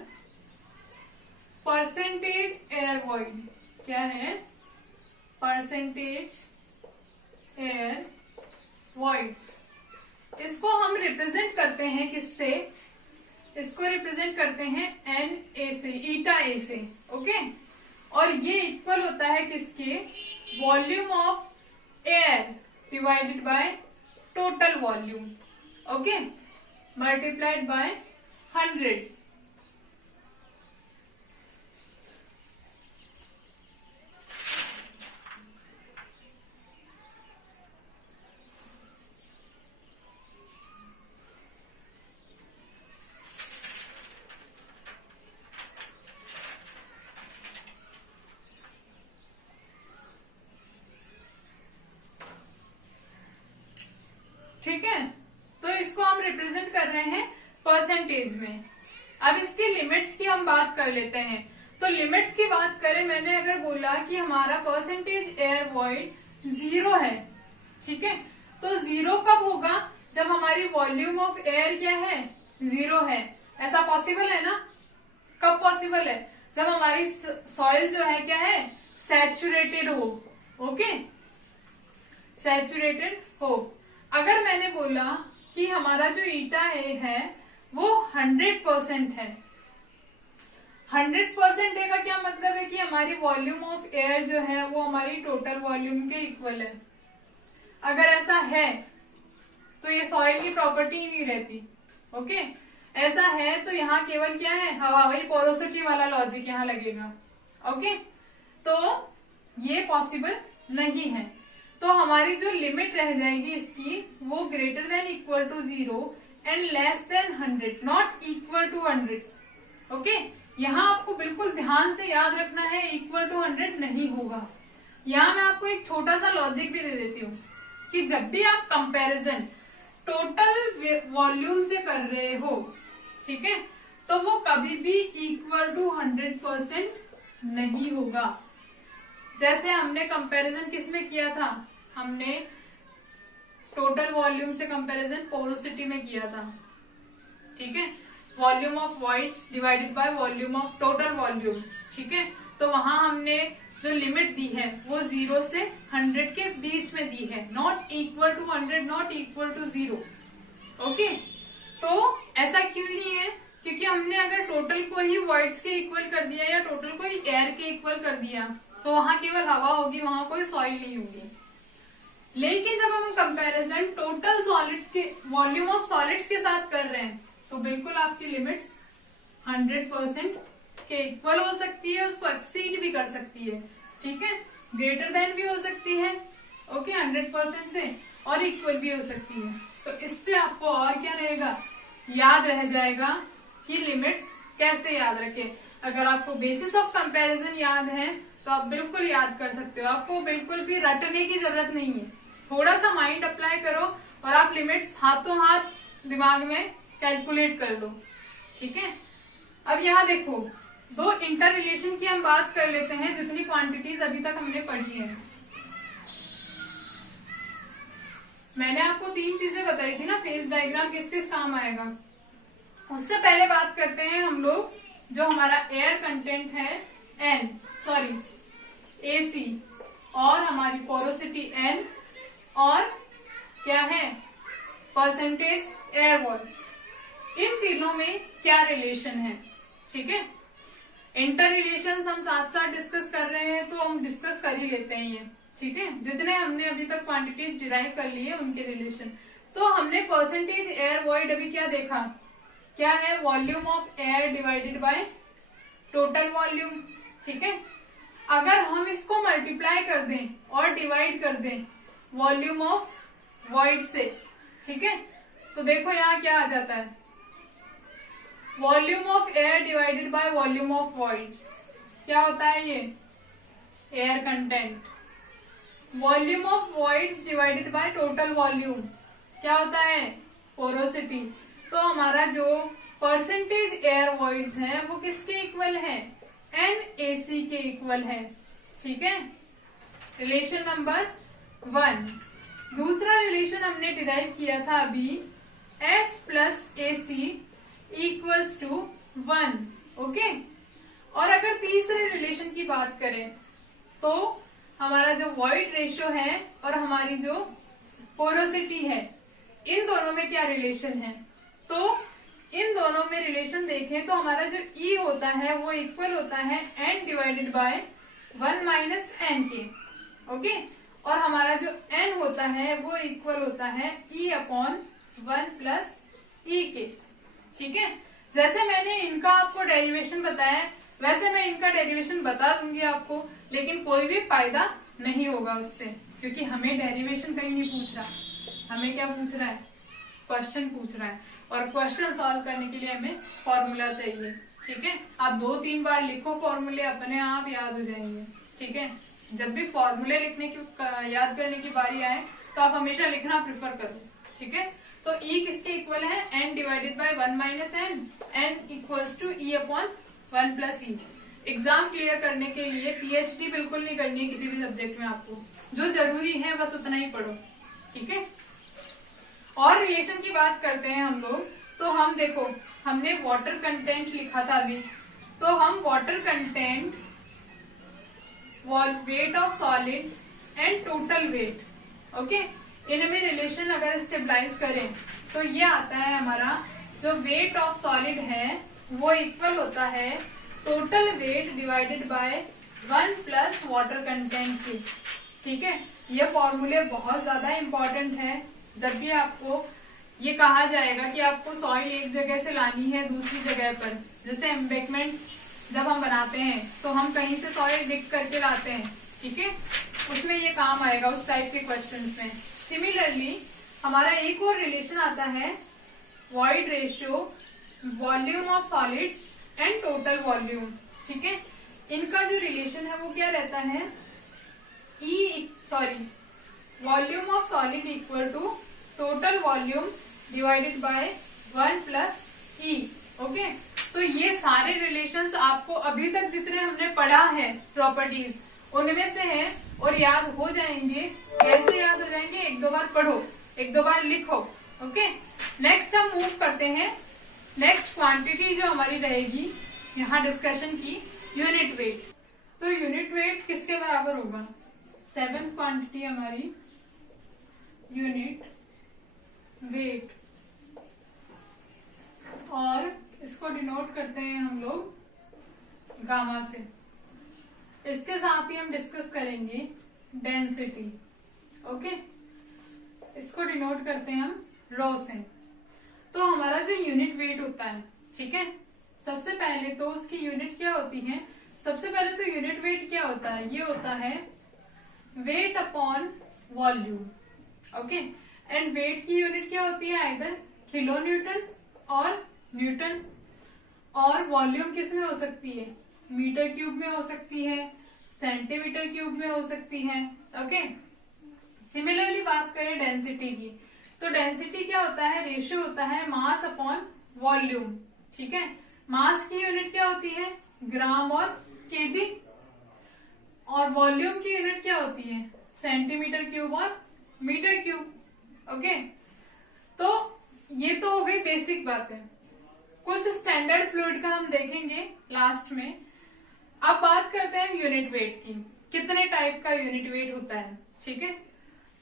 परसेंटेज एयर वॉइड। क्या है, परसेंटेज एयर वॉइड। इसको हम रिप्रेजेंट करते हैं किससे, इसको रिप्रेजेंट करते हैं एन ए से, ईटा ए से। ओके, और ये इक्वल होता है किसके, volume of air divided by total volume. Okay, multiplied by 100। ठीक है, तो इसको हम रिप्रेजेंट कर रहे हैं परसेंटेज में। अब इसकी लिमिट्स की हम बात कर लेते हैं। तो लिमिट्स की बात करें, मैंने अगर बोला कि हमारा परसेंटेज एयर वॉइड जीरो है। ठीक है, तो जीरो कब होगा, जब हमारी वॉल्यूम ऑफ एयर क्या है, जीरो है। ऐसा पॉसिबल है ना, कब पॉसिबल है, जब हमारी सॉइल जो है क्या है, सैचुरेटेड हो। ओके, सैचुरेटेड हो। अगर मैंने बोला कि हमारा जो ईटा ए है वो 100% है, 100% है का क्या मतलब है कि हमारी वॉल्यूम ऑफ एयर जो है वो हमारी टोटल वॉल्यूम के इक्वल है। अगर ऐसा है तो ये सॉइल की प्रॉपर्टी ही नहीं रहती। ओके, ऐसा है तो यहाँ केवल क्या है, हवा, वही पोरोसिटी वाला लॉजिक यहाँ लगेगा। ओके, तो ये पॉसिबल नहीं है। तो हमारी जो लिमिट रह जाएगी इसकी, वो greater than equal to zero and less than 100, not equal to 100। Okay, यहाँ आपको बिल्कुल ध्यान से याद रखना है, इक्वल टू 100 नहीं होगा। यहाँ मैं आपको एक छोटा सा लॉजिक भी दे देती हूँ कि जब भी आप कंपैरिजन टोटल वॉल्यूम से कर रहे हो, ठीक है, तो वो कभी भी इक्वल टू 100% नहीं होगा। जैसे हमने कंपैरिजन किसमें किया था, हमने टोटल वॉल्यूम से कंपैरिजन पोरोसिटी में किया था। ठीक है, volume of voids divided by volume of total volume. ठीक है, तो वहां हमने जो लिमिट दी है वो 0 से 100 के बीच में दी है, not equal to 100, not equal to 0। Okay, तो ऐसा क्यों नहीं है, क्योंकि हमने अगर टोटल को ही वॉइड्स के इक्वल कर दिया या टोटल को ही एयर के इक्वल कर दिया तो वहां केवल हवा होगी, वहां कोई सॉइल नहीं होगी। लेकिन जब हम कंपैरिजन टोटल सॉलिड्स के वॉल्यूम ऑफ सॉलिड्स के साथ कर रहे हैं तो बिल्कुल आपकी लिमिट्स 100% के इक्वल हो सकती है, उसको एक्सीड भी कर सकती है, ठीक है, ग्रेटर देन भी हो सकती है, ओके, 100% से, और इक्वल भी हो सकती है। तो इससे आपको और क्या रहेगा, याद रह जाएगा कि लिमिट्स कैसे याद रखें। अगर आपको बेसिस ऑफ कंपैरिजन याद है तो आप बिल्कुल याद कर सकते हो, आपको बिल्कुल भी रटने की जरूरत नहीं है। थोड़ा सा माइंड अप्लाई करो और आप लिमिट्स हाथों हाथ दिमाग में कैलकुलेट कर लो, ठीक है। अब यहाँ देखो, दो इंटर रिलेशन की हम बात कर लेते हैं जितनी क्वांटिटीज अभी तक हमने पढ़ी है। मैंने आपको 3 चीजें बताई थी ना, फेज डायग्राम किस किस काम आएगा। उससे पहले बात करते हैं हम लोग जो हमारा एयर कंटेंट है AC और हमारी पोरोसिटी N और क्या है परसेंटेज एयर वॉल्यूम, इन तीनों में क्या रिलेशन है, ठीक है। इंटर रिलेशंस हम साथ साथ डिस्कस कर रहे हैं तो हम डिस्कस कर ही लेते हैं ये, ठीक है। जितने हमने अभी तक क्वांटिटीज डिराइव कर ली है उनके रिलेशन। तो हमने परसेंटेज एयर वॉइड अभी क्या देखा, क्या है, volume of air divided by total volume, ठीक है। अगर हम इसको मल्टीप्लाई कर दें और डिवाइड कर दें वॉल्यूम ऑफ वॉइड से, ठीक है, तो देखो यहाँ क्या आ जाता है, volume of air divided by volume of voids, क्या होता है ये, air content. Volume of voids divided by total volume क्या होता है, पोरोसिटी। तो हमारा जो परसेंटेज एयर वॉइड्स है वो किसके इक्वल है, NaC के इक्वल है, ठीक है। Relation number 1। दूसरा रिलेशन हमने डिराइव किया था अभी, S plus AC equals to 1, okay. और अगर तीसरे रिलेशन की बात करें तो हमारा जो वॉइड रेशियो है और हमारी जो पोरोसिटी है, इन दोनों में क्या रिलेशन है, तो इन दोनों में रिलेशन देखें तो हमारा जो E होता है वो इक्वल होता है N divided by 1 minus N के, ओके। और हमारा जो N होता है वो इक्वल होता है E अपॉन 1 प्लस E के, ठीक है। जैसे मैंने इनका आपको डेरिवेशन बताया वैसे मैं इनका डेरिवेशन बता दूंगी आपको, लेकिन कोई भी फायदा नहीं होगा उससे, क्योंकि हमें डेरिवेशन कहीं नहीं पूछ रहा, हमें क्या पूछ रहा है, क्वेश्चन पूछ रहा है, और क्वेश्चन सॉल्व करने के लिए हमें फॉर्मूला चाहिए, ठीक है। आप 2-3 बार लिखो फॉर्मूले, अपने आप याद हो जाएंगे, ठीक है। जब भी फॉर्मूले लिखने की याद करने की बारी आए तो आप हमेशा लिखना प्रिफर करो, ठीक है। तो E किसके इक्वल है, N divided by 1 minus N, N equals to E upon 1 plus E। Exam clear करने के लिए PhD बिल्कुल नहीं करनी है किसी भी सब्जेक्ट में, आपको जो जरूरी है बस उतना ही पढ़ो, ठीक है। और रिलेशन की बात करते हैं हम लोग, तो हम देखो हमने वाटर कंटेंट लिखा था अभी, तो हम water content, wait of solids and total weight, okay, इनमें रिलेशन अगर स्टेबलाइज करें तो ये आता है हमारा जो वेट ऑफ सॉलिड है वो इक्वल होता है total weight divided by 1 plus water content की, ठीक है। ये फॉर्मूले बहुत ज्यादा इंपॉर्टेंट है। जब भी आपको ये कहा जाएगा कि आपको सॉइल एक जगह से लानी है दूसरी जगह पर, जैसे एम्बेकमेंट जब हम बनाते हैं तो हम कहीं से सॉइल डिग करके लाते हैं, ठीक है, उसमें ये काम आएगा उस टाइप के क्वेश्चंस में। सिमिलरली हमारा एक और रिलेशन आता है void ratio, volume of solids and total volume, ठीक है। इनका जो रिलेशन है वो क्या रहता है, volume of solid equal to total volume divided by 1 plus E, okay. तो ये सारे रिलेशंस आपको अभी तक जितने हमने पढ़ा है प्रॉपर्टीज उनमें से हैं और याद हो जाएंगे। कैसे याद हो जाएंगे, 1-2 बार पढ़ो, 1-2 बार लिखो, ओके। नेक्स्ट हम मूव करते हैं, नेक्स्ट क्वांटिटी जो हमारी रहेगी यहाँ डिस्कशन की, यूनिट वेट। तो यूनिट वेट किसके बराबर होगा, 7th क्वांटिटी हमारी यूनिट वेट, और इसको डिनोट करते हैं हम लोग गामा से। इसके साथ ही हम डिस्कस करेंगे डेंसिटी। ओके, इसको डिनोट करते हैं हम रो से। तो हमारा जो यूनिट वेट होता है, ठीक है, सबसे पहले तो उसकी यूनिट क्या होती है? सबसे पहले तो यूनिट वेट क्या होता है? ये होता है weight upon volume. Okay, and weight की यूनिट क्या होती है? आइदर किलो न्यूटन और न्यूटन, और वॉल्यूम किस में हो सकती है? मीटर क्यूब में हो सकती है, सेंटीमीटर क्यूब में हो सकती है। ओके, सिमिलरली बात करें डेंसिटी की, तो डेंसिटी क्या होता है? रेशियो होता है मास अपॉन वॉल्यूम। ठीक है, मास की यूनिट क्या होती है? ग्राम और केजी, और वॉल्यूम की यूनिट क्या होती है? सेंटीमीटर क्यूब और मीटर क्यूब। ओके, तो ये तो हो गई बेसिक बातें। कुछ स्टैंडर्ड फ्लूइड का हम देखेंगे लास्ट में। अब बात करते हैं यूनिट वेट की, कितने टाइप का यूनिट वेट होता है। ठीक है,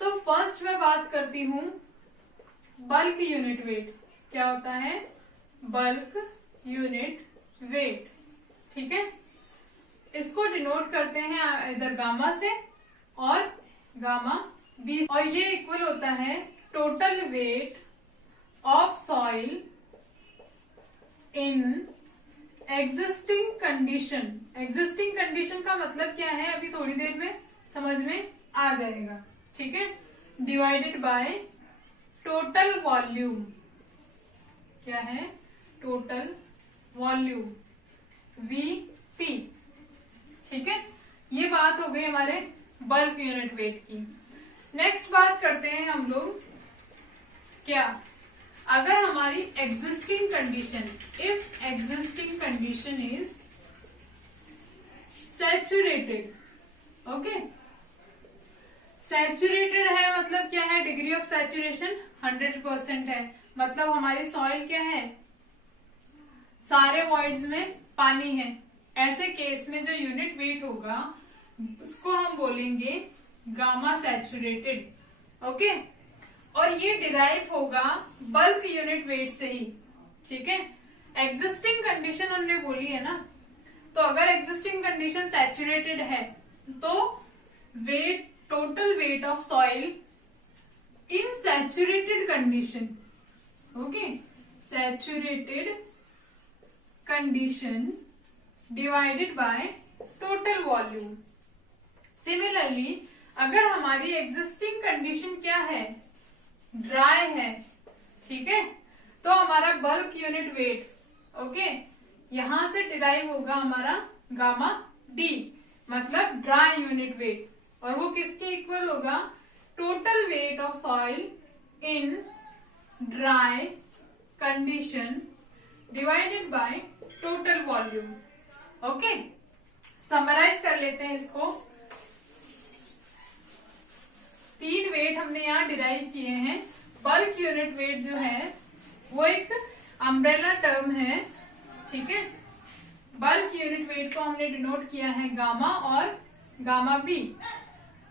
तो फर्स्ट मैं बात करती हूं बल्क यूनिट वेट। क्या होता है? Bulk unit wait. ठीक है, इसको डिनोट करते हैं इधर गामा से और गामा बी, और ये इक्वल होता है total weight of soil in existing condition. Existing condition का मतलब क्या है? अभी थोड़ी देर में समझ में आ जाएगा। ठीक है, डिवाइडेड बाय टोटल वॉल्यूम। क्या है? Total volume VT। ठीक है, ये बात हो गई हमारे बल्क यूनिट वेट की। नेक्स्ट बात करते हैं हम लोग, क्या अगर हमारी existing condition, if existing condition is saturated. Okay, saturated है मतलब क्या है? डिग्री ऑफ सैचुरेशन 100% है, मतलब हमारी सॉइल क्या है? सारे वॉइड्स में पानी है। ऐसे केस में जो यूनिट वेट होगा उसको हम बोलेंगे गामा सैचुरेटेड। ओके, और ये डिराइव होगा बल्क यूनिट वेट से ही। ठीक है, एग्जिस्टिंग कंडीशन हमने बोली है ना, तो अगर एग्जिस्टिंग कंडीशन सैचुरेटेड है तो weight, total weight of soil in saturated condition, okay, saturated condition divided by total volume. Similarly अगर हमारी एग्जिस्टिंग कंडीशन क्या है? ड्राई है। ठीक है, तो हमारा बल्क यूनिट वेट, ओके, यहां से डिराइव होगा हमारा गामा डी, मतलब ड्राई यूनिट वेट, और वो किसके इक्वल होगा? Total weight of soil in dry condition divided by total volume. Okay, summarize कर लेते हैं इसको। 3 वेट हमने यहाँ डिराइव किए हैं। बल्क यूनिट वेट जो है वो एक अम्ब्रेला टर्म है। ठीक है, बल्क यूनिट वेट को हमने डिनोट किया है गामा और गामा बी,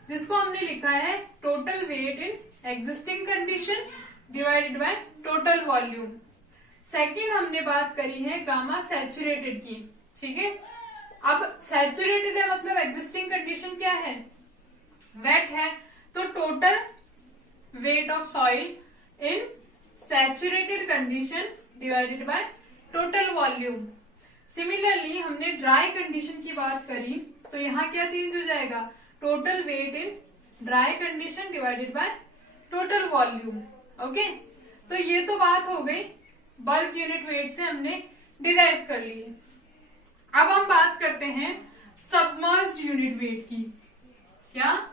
जिसको हमने लिखा है total weight in existing condition divided by total volume. Second हमने बात करी है गामा सैचुरेटेड की। ठीक है, अब सैचुरेटेड है मतलब एग्जिस्टिंग कंडीशन क्या है? वेट है, तो total weight of soil in saturated condition divided by total volume. Similarly हमने ड्राई कंडीशन की बात करी, तो यहाँ क्या चेंज हो जाएगा? Total weight in dry condition divided by total volume. Okay, तो ये तो बात हो गई बल्क यूनिट वेट से हमने डिराइव कर ली है। अब हम बात करते हैं सबमर्ज्ड यूनिट वेट की। क्या?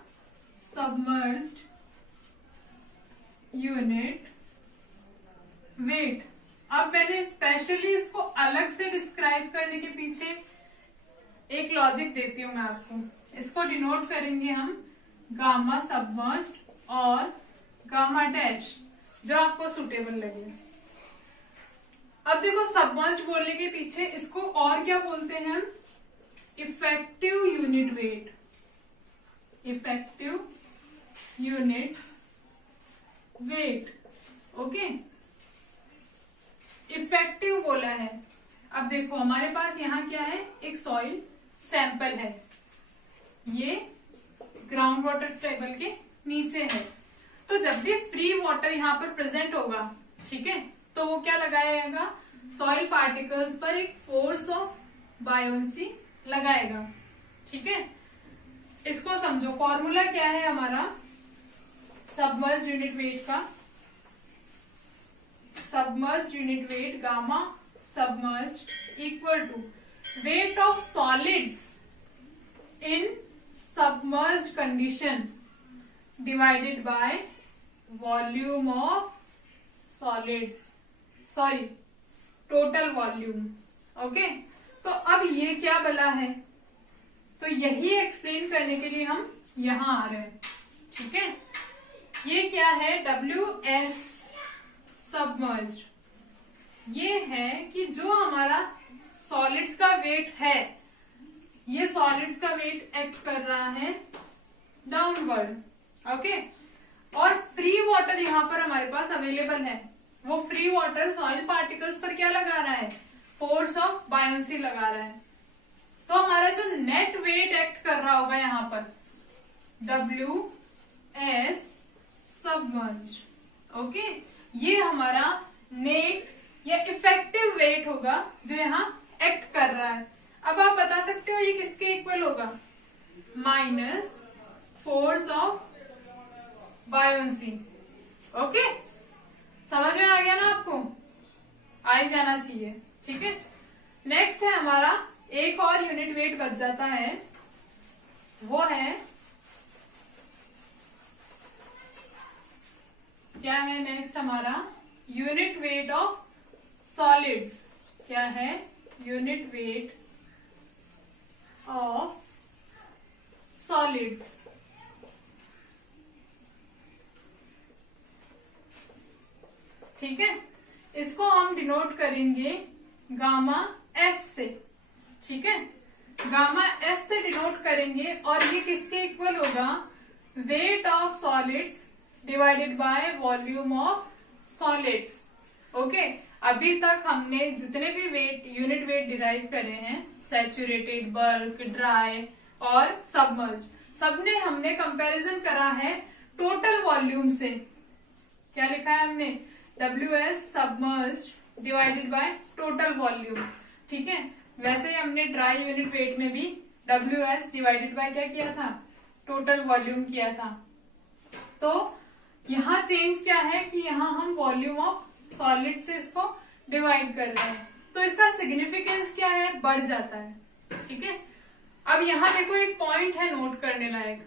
Submerged unit wait. अब मैंने स्पेशली इसको अलग से डिस्क्राइब करने के पीछे एक लॉजिक देती हूं मैं आपको। इसको डिनोट करेंगे हम गामा सबमर्ज्ड और गामा डैश, जो आपको सुटेबल लगे। अब देखो, सबमर्ज्ड बोलने के पीछे इसको और क्या बोलते हैं हम? Effective unit weight. Effective unit weight. Okay, effective बोला है, अब देखो हमारे पास यहाँ क्या है, एक सॉइल सैंपल है, ये ग्राउंड वाटर टेबल के नीचे है। तो जब भी फ्री वाटर यहाँ पर प्रेजेंट होगा, ठीक है, तो वो क्या लगाएगा, सॉइल पार्टिकल्स पर एक फोर्स ऑफ बायोन्सी लगाएगा। ठीक है, इसको समझो, फॉर्मूला क्या है हमारा सबमर्ज्ड यूनिट वेट का, submerged unit weight gamma submerged equal to weight of solids in submerged condition divided by volume of solids, sorry total volume। Okay, तो अब ये क्या बला है, तो यही एक्सप्लेन करने के लिए हम यहां आ रहे हैं। ठीक है, ये क्या है, WS सबमर्ज्ड, ये है कि जो हमारा सॉलिड्स का वेट है, ये सॉलिड्स का वेट एक्ट कर रहा है डाउनवर्ड। ओके, और फ्री वाटर यहाँ पर हमारे पास अवेलेबल है, वो फ्री वाटर सॉइल पार्टिकल्स पर क्या लगा रहा है, फोर्स ऑफ बायोन्सी लगा रहा है। तो हमारा जो नेट वेट एक्ट कर रहा होगा यहाँ पर WS सबमर्ज्ड। ओके, ये हमारा नेट या इफेक्टिव वेट होगा जो यहाँ एक्ट कर रहा है। अब आप बता सकते हो ये किसके इक्वल होगा, minus force of buoyancy. Okay, समझ में आ गया ना आपको, आ ही जाना चाहिए। ठीक है, नेक्स्ट है हमारा एक और यूनिट वेट बच जाता है, वो है क्या है, नेक्स्ट हमारा यूनिट वेट ऑफ सॉलिड्स। क्या है, यूनिट वेट ऑफ सॉलिड्स। ठीक है, इसको हम डिनोट करेंगे गामा एस से। ठीक है, गामा एस से डिनोट करेंगे, और ये किसके इक्वल होगा, wait of solids divided by volume of solids. Okay, अभी तक हमने जितने भी वेट यूनिट वेट डिराइव करे हैं, सैचुरेटेड, बल्क, ड्राई और सबमर्ज, सबने हमने कंपैरिजन करा है टोटल वॉल्यूम से। क्या लिखा है हमने, WS submerged divided by total volume. ठीक है, वैसे ही हमने ड्राई यूनिट वेट में भी WS डिवाइडेड बाय क्या किया था, टोटल वॉल्यूम किया था। तो यहाँ चेंज क्या है कि यहाँ हम वॉल्यूम ऑफ सॉलिड से इसको डिवाइड कर रहे हैं, तो इसका सिग्निफिकेंस क्या है, बढ़ जाता है। ठीक है, अब यहाँ देखो एक पॉइंट है नोट करने लायक,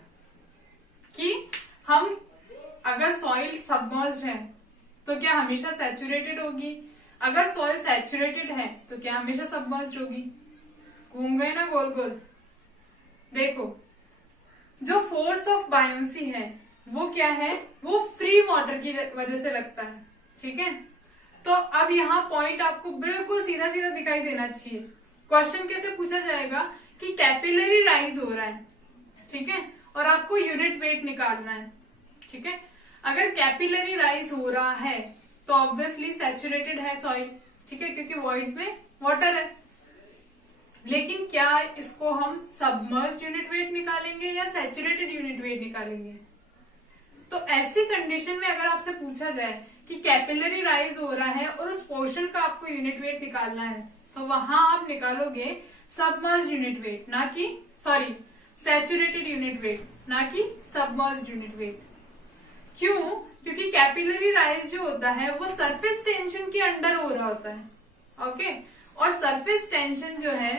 कि हम अगर सॉइल सबमर्ज्ड है तो क्या हमेशा सैचुरेटेड होगी, अगर सॉइल सैचुरेटेड है तो क्या हमेशा सबमर्ज्ड होगी। घूम गए ना गोल गोल। देखो, जो फोर्स ऑफ बायोन्सी है वो क्या है, वो फ्री वाटर की वजह से लगता है। ठीक है, तो अब यहाँ पॉइंट आपको बिल्कुल सीधा सीधा दिखाई देना चाहिए। क्वेश्चन कैसे पूछा जाएगा कि कैपिलरी राइज हो रहा है, ठीक है, और आपको यूनिट वेट निकालना है। ठीक है, अगर कैपिलरी राइज हो रहा है तो ऑब्वियसली सैचुरेटेड है सॉइल, ठीक है, क्योंकि वॉइड्स में वाटर है। लेकिन क्या इसको हम सबमर्ज्ड यूनिट वेट निकालेंगे या सैचुरेटेड यूनिट वेट निकालेंगे। तो ऐसी कंडीशन में अगर आपसे पूछा जाए कि कैपिलरी राइज हो रहा है और उस पोर्शन का आपको यूनिट वेट निकालना है, तो वहां आप निकालोगे सबमर्ज्ड यूनिट वेट, ना कि सॉरी सैचुरेटेड यूनिट वेट, ना कि सबमर्ज्ड यूनिट वेट। क्यों, क्योंकि कैपिलरी राइज जो होता है वो सरफेस टेंशन के अंडर हो रहा होता है। ओके, और सरफेस टेंशन जो है,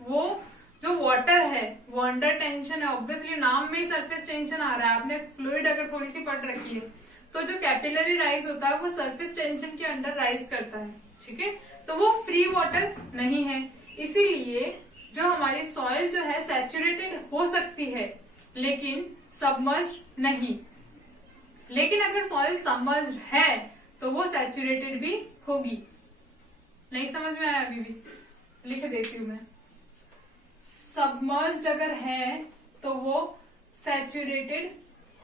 वो जो वाटर है वो अंडर टेंशन है। ऑब्वियसली नाम में ही सरफेस टेंशन आ रहा है, आपने फ्लूइड अगर थोड़ी सी पढ़ रखी है तो जो कैपिलरी राइज होता है वो सरफेस टेंशन के अंडर राइज करता है। ठीक है, तो वो फ्री वाटर नहीं है, इसीलिए जो हमारी सॉइल जो है सैचुरेटेड हो सकती है लेकिन सबमर्ज्ड नहीं। लेकिन अगर सॉइल सबमर्ज्ड है तो वो सैचुरेटेड भी होगी। नहीं समझ में आया, अभी भी लिख देती हूं मैं। सबमर्ज्ड अगर है तो वो सैचुरेटेड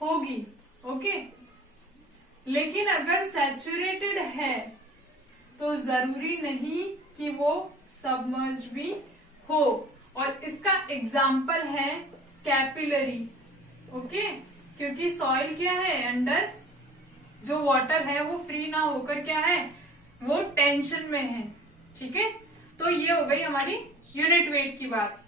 होगी। ओके, लेकिन अगर सैचुरेटेड है तो जरूरी नहीं कि वो सबमर्ज भी हो। और इसका एग्जाम्पल है कैपिलरी। ओके, क्योंकि सॉइल क्या है, अंडर जो वाटर है वो फ्री ना होकर क्या है, वो टेंशन में है। ठीक है, तो ये हो गई हमारी यूनिट वेट की बात।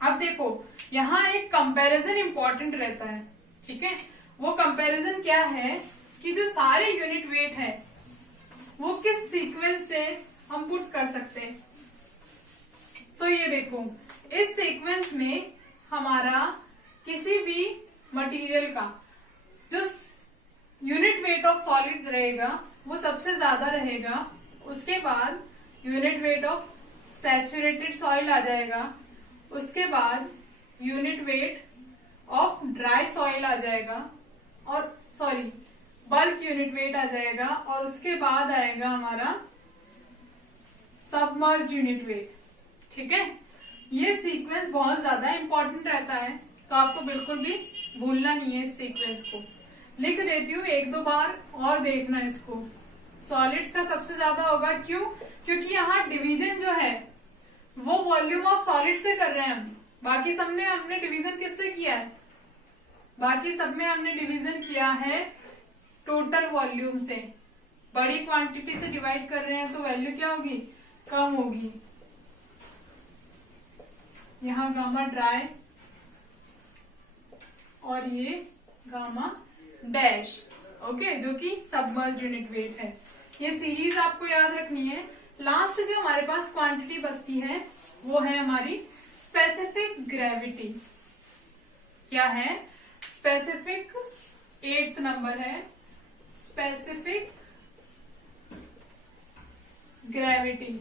अब देखो यहाँ एक कंपैरिजन इंपॉर्टेंट रहता है। ठीक है, वो कंपैरिजन क्या है कि जो सारे यूनिट वेट है वो किस सीक्वेंस से हम पुट कर सकते हैं। तो ये देखो, इस सीक्वेंस में हमारा किसी भी मटेरियल का जो यूनिट वेट ऑफ सॉलिड्स रहेगा वो सबसे ज्यादा रहेगा। उसके बाद unit weight of saturated soil आ जाएगा। उसके बाद unit weight of dry soil आ जाएगा, और सॉरी बल्क यूनिट वेट आ जाएगा। और उसके बाद आएगा हमारा सबमर्ज्ड यूनिट वेट। ठीक है, ये सीक्वेंस बहुत ज्यादा इंपॉर्टेंट रहता है, तो आपको बिल्कुल भी भूलना नहीं है। इस सीक्वेंस को लिख देती हूँ, एक दो बार और देखना इसको। सॉलिड्स का सबसे ज्यादा होगा, क्यों? क्योंकि यहाँ डिवीजन जो है वो वॉल्यूम ऑफ सॉलिड से कर रहे हैं हम। बाकी सब में हमने डिवीजन किससे किया है? बाकी सब में हमने डिवीजन किया है टोटल वॉल्यूम से। बड़ी क्वांटिटी से डिवाइड कर रहे हैं तो वैल्यू क्या होगी, कम होगी। यहाँ गामा ड्राई और ये गामा डैश। ओके, जो कि सबमर्ज्ड यूनिट वेट है। ये सीरीज आपको याद रखनी है। लास्ट जो हमारे पास क्वांटिटी बचती है वो है हमारी स्पेसिफिक ग्रेविटी। क्या है? स्पेसिफिक 8th नंबर है, स्पेसिफिक ग्रेविटी।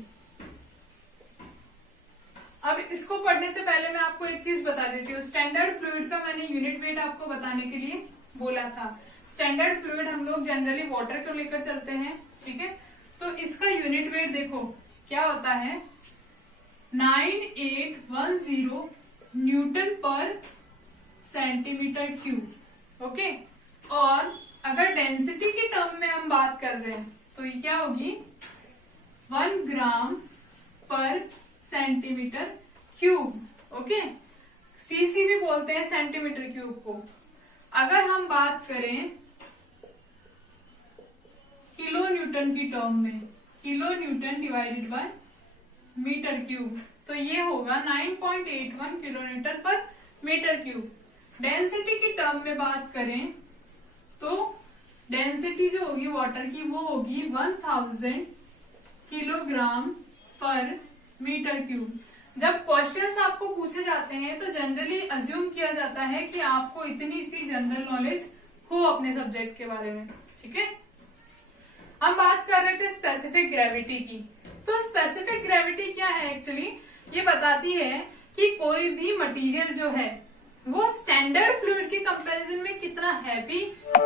अब इसको पढ़ने से पहले मैं आपको एक चीज बता देती हूँ। स्टैंडर्ड फ्लूइड का मैंने यूनिट वेट आपको बताने के लिए बोला था। स्टैंडर्ड फ्लूइड हम लोग जनरली वाटर को लेकर चलते हैं। ठीक है, तो इसका यूनिट वेट देखो क्या होता है, 9810 न्यूटन पर सेंटीमीटर क्यूब। ओके, और अगर डेंसिटी के टर्म में हम बात कर रहे हैं तो ये क्या होगी, 1 ग्राम पर सेंटीमीटर क्यूब। ओके, सीसी भी बोलते हैं सेंटीमीटर क्यूब को। अगर हम बात करें किलो न्यूटन की टर्म में, kilo newton divided by metre cube, तो ये होगा 9.81 किलो न्यूटन पर मीटर क्यूब। डेंसिटी की टर्म में बात करें तो डेंसिटी जो होगी वाटर की वो होगी 1000 किलोग्राम पर मीटर क्यूब। जब क्वेश्चंस आपको पूछे जाते हैं तो जनरली अज्यूम किया जाता है कि आपको इतनी सी जनरल नॉलेज हो अपने सब्जेक्ट के बारे में। ठीक है, हम बात कर रहे थे स्पेसिफिक ग्रेविटी की। तो स्पेसिफिक ग्रेविटी क्या है एक्चुअली, ये बताती है कि कोई भी मटेरियल जो है वो स्टैंडर्ड फ्लूइड के कंपैरिजन में कितना हैवी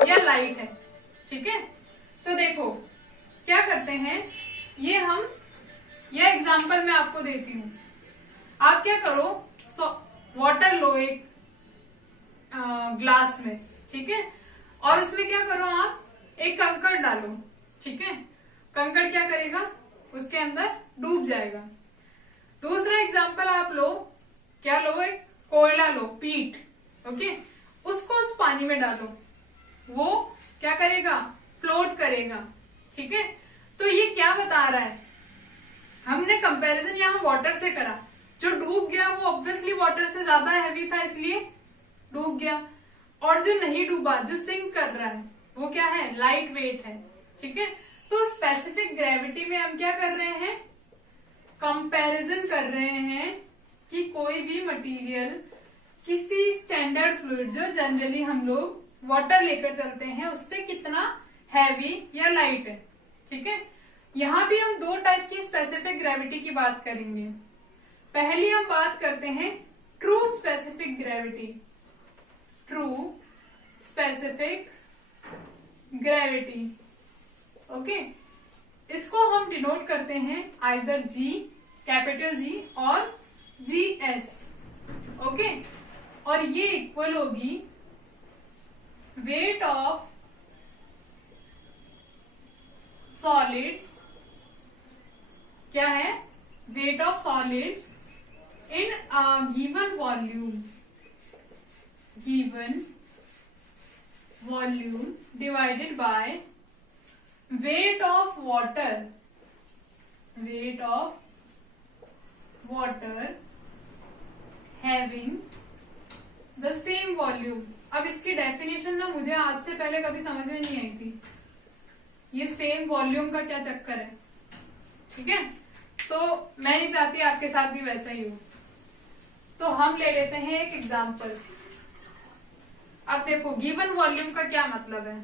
या लाइट है। ठीक है, तो देखो क्या करते हैं, ये एग्जांपल मैं आपको देती हूँ। आप क्या करो, वाटर लो एक ग्लास में। ठीक है, और उसमें क्या करो, आप एक कंकड़ डालो। ठीक है, कंकड़ क्या करेगा, उसके अंदर डूब जाएगा। दूसरा एग्जांपल आप लो, क्या लो, एक कोयला लो, पीट। ओके, उसको उस पानी में डालो, वो क्या करेगा, फ्लोट करेगा। ठीक है, तो ये क्या बता रहा है, हमने कंपैरिजन यहाँ वाटर से करा। जो डूब गया वो ऑब्वियसली वाटर से ज्यादा हैवी था इसलिए डूब गया, और जो नहीं डूबा, जो सिंक कर रहा है, वो क्या है, लाइट वेट है। ठीक है, तो स्पेसिफिक ग्रेविटी में हम क्या कर रहे हैं, कंपैरिजन कर रहे हैं कि कोई भी मटेरियल किसी स्टैंडर्ड फ्लूइड जो जनरली हम लोग वाटर लेकर चलते हैं उससे कितना हैवी या लाइट है। ठीक है, यहां भी हम दो टाइप की स्पेसिफिक ग्रेविटी की बात करेंगे। पहली हम बात करते हैं true specific gravity. True specific gravity, okay, इसको हम डिनोट करते हैं आइदर जी, कैपिटल जी, और जी एस। ओके, और ये इक्वल होगी वेट ऑफ सॉलिड्स, क्या है, weight of solids in a given volume divided by weight of water having the same volume। अब इसकी डेफिनेशन ना मुझे आज से पहले कभी समझ में नहीं आई थी, ये सेम वॉल्यूम का क्या चक्कर है, ठीक है। तो मैं नहीं चाहती आपके साथ भी वैसा ही हो। तो हम ले लेते हैं एक एग्जांपल। अब देखो गिवन वॉल्यूम का क्या मतलब है,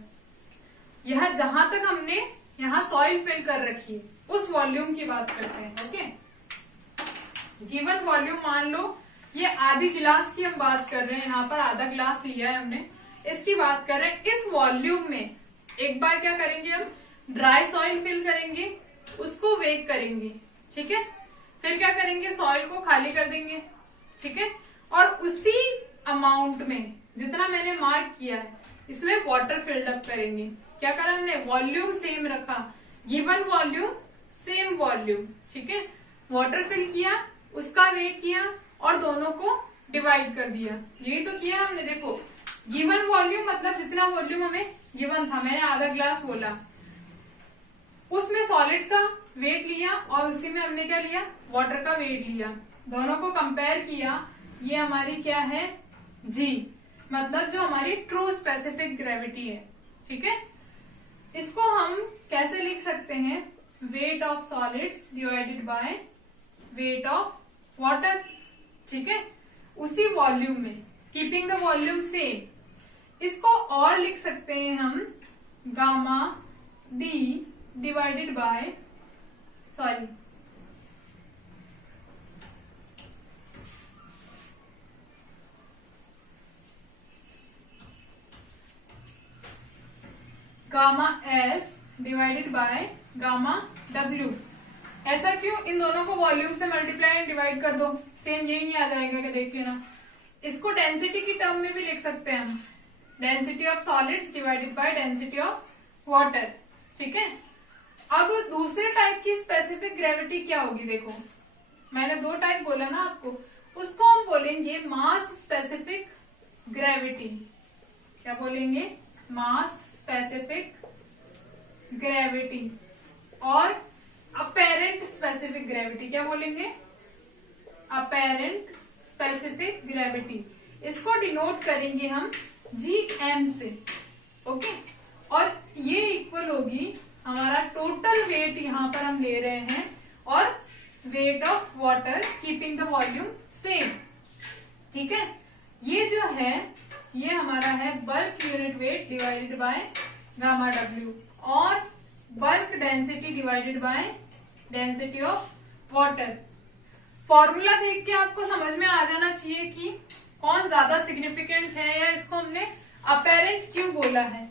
यह जहां तक हमने यहाँ सॉइल फिल कर रखी है उस वॉल्यूम की बात करते हैं। ओके, गिवन वॉल्यूम मान लो ये आधी गिलास की हम बात कर रहे हैं, यहाँ पर आधा गिलास लिया है हमने, इसकी बात कर रहे हैं। इस वॉल्यूम में एक बार क्या करेंगे, हम ड्राई सॉइल फिल करेंगे, उसको वेक करेंगे, ठीक है। फिर क्या करेंगे, सॉइल को खाली कर देंगे, ठीक है। और उसी अमाउंट में जितना मैंने मार्क किया है इसमें वाटर फिल्ड अप करेंगे। क्या करा हमने, वॉल्यूम सेम रखा, गिवन वॉल्यूम सेम वॉल्यूम, ठीक है। वाटर फिल किया, उसका वेट किया और दोनों को डिवाइड कर दिया, यही तो किया हमने। देखो गिवन वॉल्यूम मतलब जितना वॉल्यूम हमें गिवन था, मैंने आधा ग्लास बोला, उसमें सॉलिड्स का वेट लिया और उसी में हमने क्या लिया, वाटर का वेट लिया, दोनों को कंपेयर किया। ये हमारी क्या है, जी, मतलब जो हमारी ट्रू स्पेसिफिक ग्रेविटी है, ठीक है। इसको हम कैसे लिख सकते हैं, weight of solids divided by weight of water, ठीक है, उसी वॉल्यूम में, कीपिंग द वॉल्यूम सेम। इसको और लिख सकते हैं हम gamma D divided by, sorry, gamma S divided by gamma W. ऐसा क्यों, इन दोनों को वॉल्यूम से मल्टीप्लाई एंड डिवाइड कर दो, सेम यही नहीं आ जाएगा क्या, देख लेना। इसको डेंसिटी की टर्म में भी लिख सकते हैं हम, density of solids divided by density of water, ठीक है। अब दूसरे टाइप की स्पेसिफिक ग्रेविटी क्या होगी, देखो मैंने दो टाइप बोला ना आपको, उसको हम बोलेंगे मास स्पेसिफिक ग्रेविटी। क्या बोलेंगे, मास स्पेसिफिक ग्रेविटी। और अपेरेंट स्पेसिफिक ग्रेविटी क्या बोलेंगे, अपेरेंट स्पेसिफिक ग्रेविटी। इसको डिनोट करेंगे हम GM से, ओके। और ये इक्वल होगी हमारा टोटल वेट, यहां पर हम ले रहे हैं, और weight of water keeping the volume same, ठीक है। ये जो है ये हमारा है bulk unit weight divided by gamma W, और bulk density divided by density of water. Formula देख के आपको समझ में आ जाना चाहिए कि कौन ज्यादा सिग्निफिकेंट है, या इसको हमने अपेरेंट क्यों बोला है,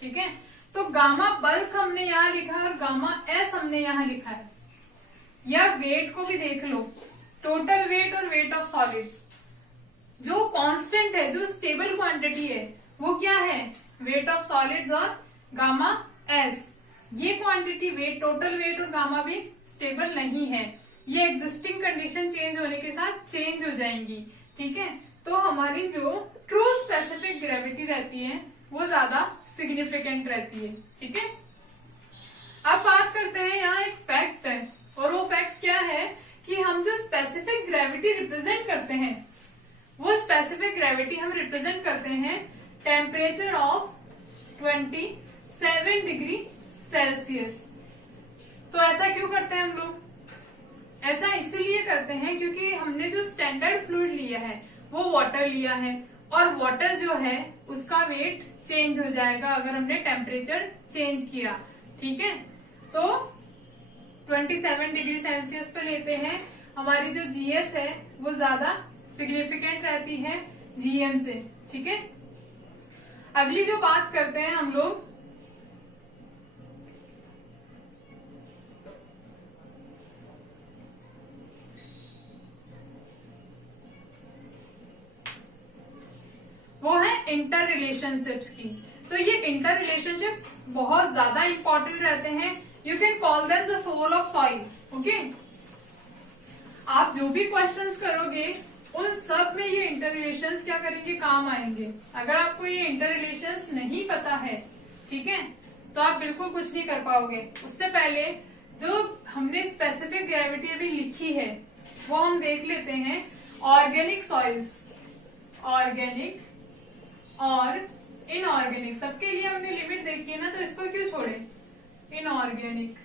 ठीक है। तो गामा बल्क हमने यहाँ लिखा है और गामा एस हमने यहाँ लिखा है। या वेट को भी देख लो, टोटल वेट और वेट ऑफ सॉलिड्स, जो कांस्टेंट है, जो स्टेबल क्वांटिटी है, वो क्या है, वेट ऑफ सॉलिड्स और गामा एस। ये क्वांटिटी वेट, टोटल वेट और गामा भी स्टेबल नहीं है, ये एग्जिस्टिंग कंडीशन चेंज होने के साथ चेंज हो जाएंगी, ठीक है। तो हमारी जो ट्रू स्पेसिफिक ग्रेविटी रहती है वो ज्यादा सिग्निफिकेंट रहती है, ठीक है। अब बात करते हैं, यहाँ एक फैक्ट है, और वो फैक्ट क्या है कि हम जो स्पेसिफिक ग्रेविटी रिप्रेजेंट करते हैं, वो स्पेसिफिक ग्रेविटी हम रिप्रेजेंट करते हैं टेम्परेचर ऑफ 27 डिग्री सेल्सियस। तो ऐसा क्यों करते हैं हम लोग, ऐसा इसलिए करते हैं क्योंकि हमने जो स्टैंडर्ड फ्लूइड लिया है वो वाटर लिया है, और वाटर जो है उसका वेट चेंज हो जाएगा अगर हमने टेम्परेचर चेंज किया, ठीक है। तो 27 डिग्री सेल्सियस पे लेते हैं, हमारी जो GS है वो ज्यादा सिग्निफिकेंट रहती है GM से, ठीक है। अगली जो बात करते हैं हम लोग, वो है इंटर रिलेशनशिप्स की। तो ये इंटर रिलेशनशिप्स बहुत ज्यादा इंपॉर्टेंट रहते हैं, you can call them the soul of soil, okay. आप जो भी क्वेश्चंस करोगे उन सब में ये इंटर रिलेशंस क्या करेंगे, काम आएंगे। अगर आपको ये इंटर रिलेशंस नहीं पता है, ठीक है, तो आप बिल्कुल कुछ नहीं कर पाओगे। उससे पहले जो हमने स्पेसिफिक ग्रेविटी अभी लिखी है वो हम देख लेते हैं। ऑर्गेनिक सॉइल्स, ऑर्गेनिक और इनऑर्गेनिक, सबके लिए हमने लिमिट देखी है ना, तो इसको क्यों छोड़े, इनऑर्गेनिक,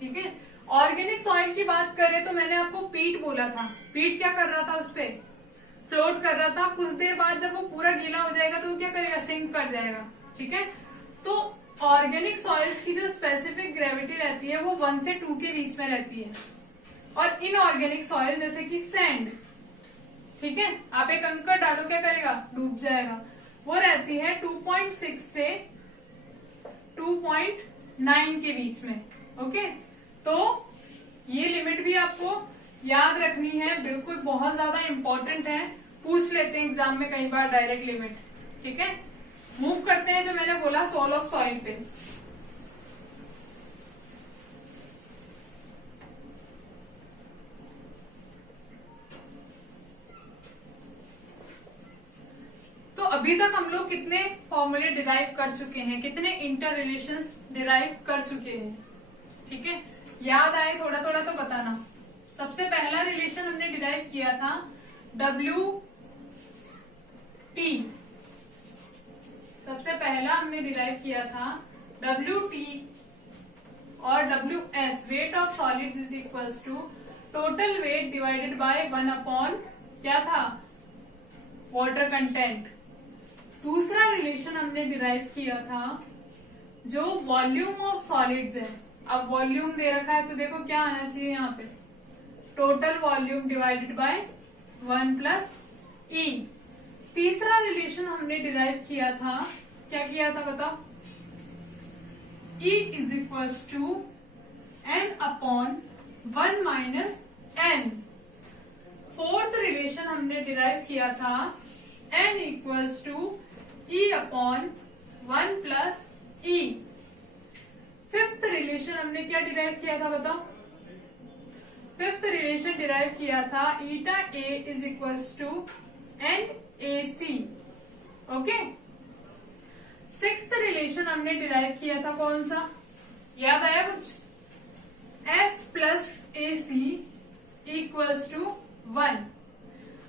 ठीक है। ऑर्गेनिक सॉइल की बात करें तो मैंने आपको पीट बोला था। पीट क्या कर रहा था, उस पे फ्लोट कर रहा था। कुछ देर बाद जब वो पूरा गीला हो जाएगा तो वो क्या करेगा, सिंक कर जाएगा, ठीक है। तो ऑर्गेनिक सॉइल्स की जो स्पेसिफिक ग्रेविटी रहती है वो 1 से 2 के बीच में रहती है। और इनऑर्गेनिक सॉइल जैसे कि सैंड, ठीक है, आप एक कंकड़ डालो, क्या करेगा, डूब जाएगा, वो रहती है 2.6 से 2.9 के बीच में। ओके, तो ये लिमिट भी आपको याद रखनी है, बिल्कुल बहुत ज्यादा इंपॉर्टेंट है, पूछ लेते हैं एग्जाम में कई बार डायरेक्ट लिमिट, ठीक है। मूव करते हैं जो मैंने बोला सोल ऑफ सॉइल पे। तो अभी तक हम लोग कितने फॉर्मूले डिराइव कर चुके हैं, कितने इंटर रिलेशंस डिराइव कर चुके हैं, ठीक है। याद आए थोड़ा थोड़ा तो बताना। सबसे पहला रिलेशन हमने डिराइव किया था डब्ल्यू टी, सबसे पहला हमने डिराइव किया था डब्ल्यू टी और W S, weight of solids is equals to total weight divided by 1 upon क्या था, वाटर कंटेंट। दूसरा रिलेशन हमने डिराइव किया था जो वॉल्यूम ऑफ सॉलिड्स है। अब वॉल्यूम दे रखा है तो देखो क्या आना चाहिए यहाँ पे, total volume divided by 1 plus E. तीसरा रिलेशन हमने डिराइव किया था, क्या किया था बताओ, E is equals to N upon 1 minus N. Fourth relation हमने डिराइव किया था n equals to E upon 1 plus E. Fifth relation हमने क्या डिराइव किया था बताओ, फिफ्थ रिलेशन डिराइव किया था eta A is equals to N A C. Okay, sixth relation हमने डिराइव किया था कौन सा, याद आया कुछ, S plus A C equals to 1।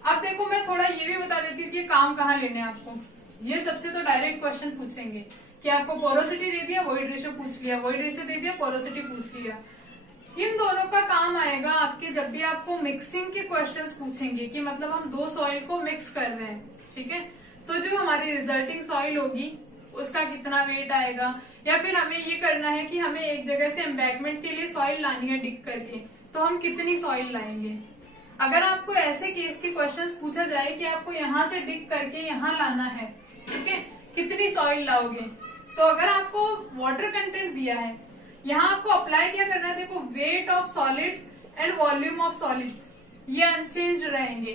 अब देखो मैं थोड़ा ये भी बता देती हूँ कि काम कहाँ लेने हैं आपको। ये सबसे तो डायरेक्ट क्वेश्चन पूछेंगे कि आपको पोरोसिटी दे दिया, वॉइड रेशियो पूछ लिया, वॉइड रेशियो दे दिया, पोरोसिटी पूछ लिया। इन दोनों का काम आएगा आपके जब भी आपको मिक्सिंग के क्वेश्चंस पूछेंगे कि मतलब हम दो सॉइल को मिक्स कर रहे हैं, ठीक है। तो जो हमारी रिजल्टिंग सॉइल होगी उसका कितना वेट आएगा, या फिर हमें ये करना है कि हमें एक जगह से एम्बैकमेंट के लिए सॉइल लानी है डिग करके, तो हम कितनी सॉइल लाएंगे। अगर आपको ऐसे केस के क्वेश्चंस पूछा जाए कि आपको यहाँ से डिग करके यहाँ लाना है, ठीक है, कितनी सॉइल लाओगे, तो अगर आपको वाटर कंटेंट दिया है, यहाँ आपको अप्लाई क्या करना है, देखो wait of solids and volume of solids ये अनचेंज रहेंगे,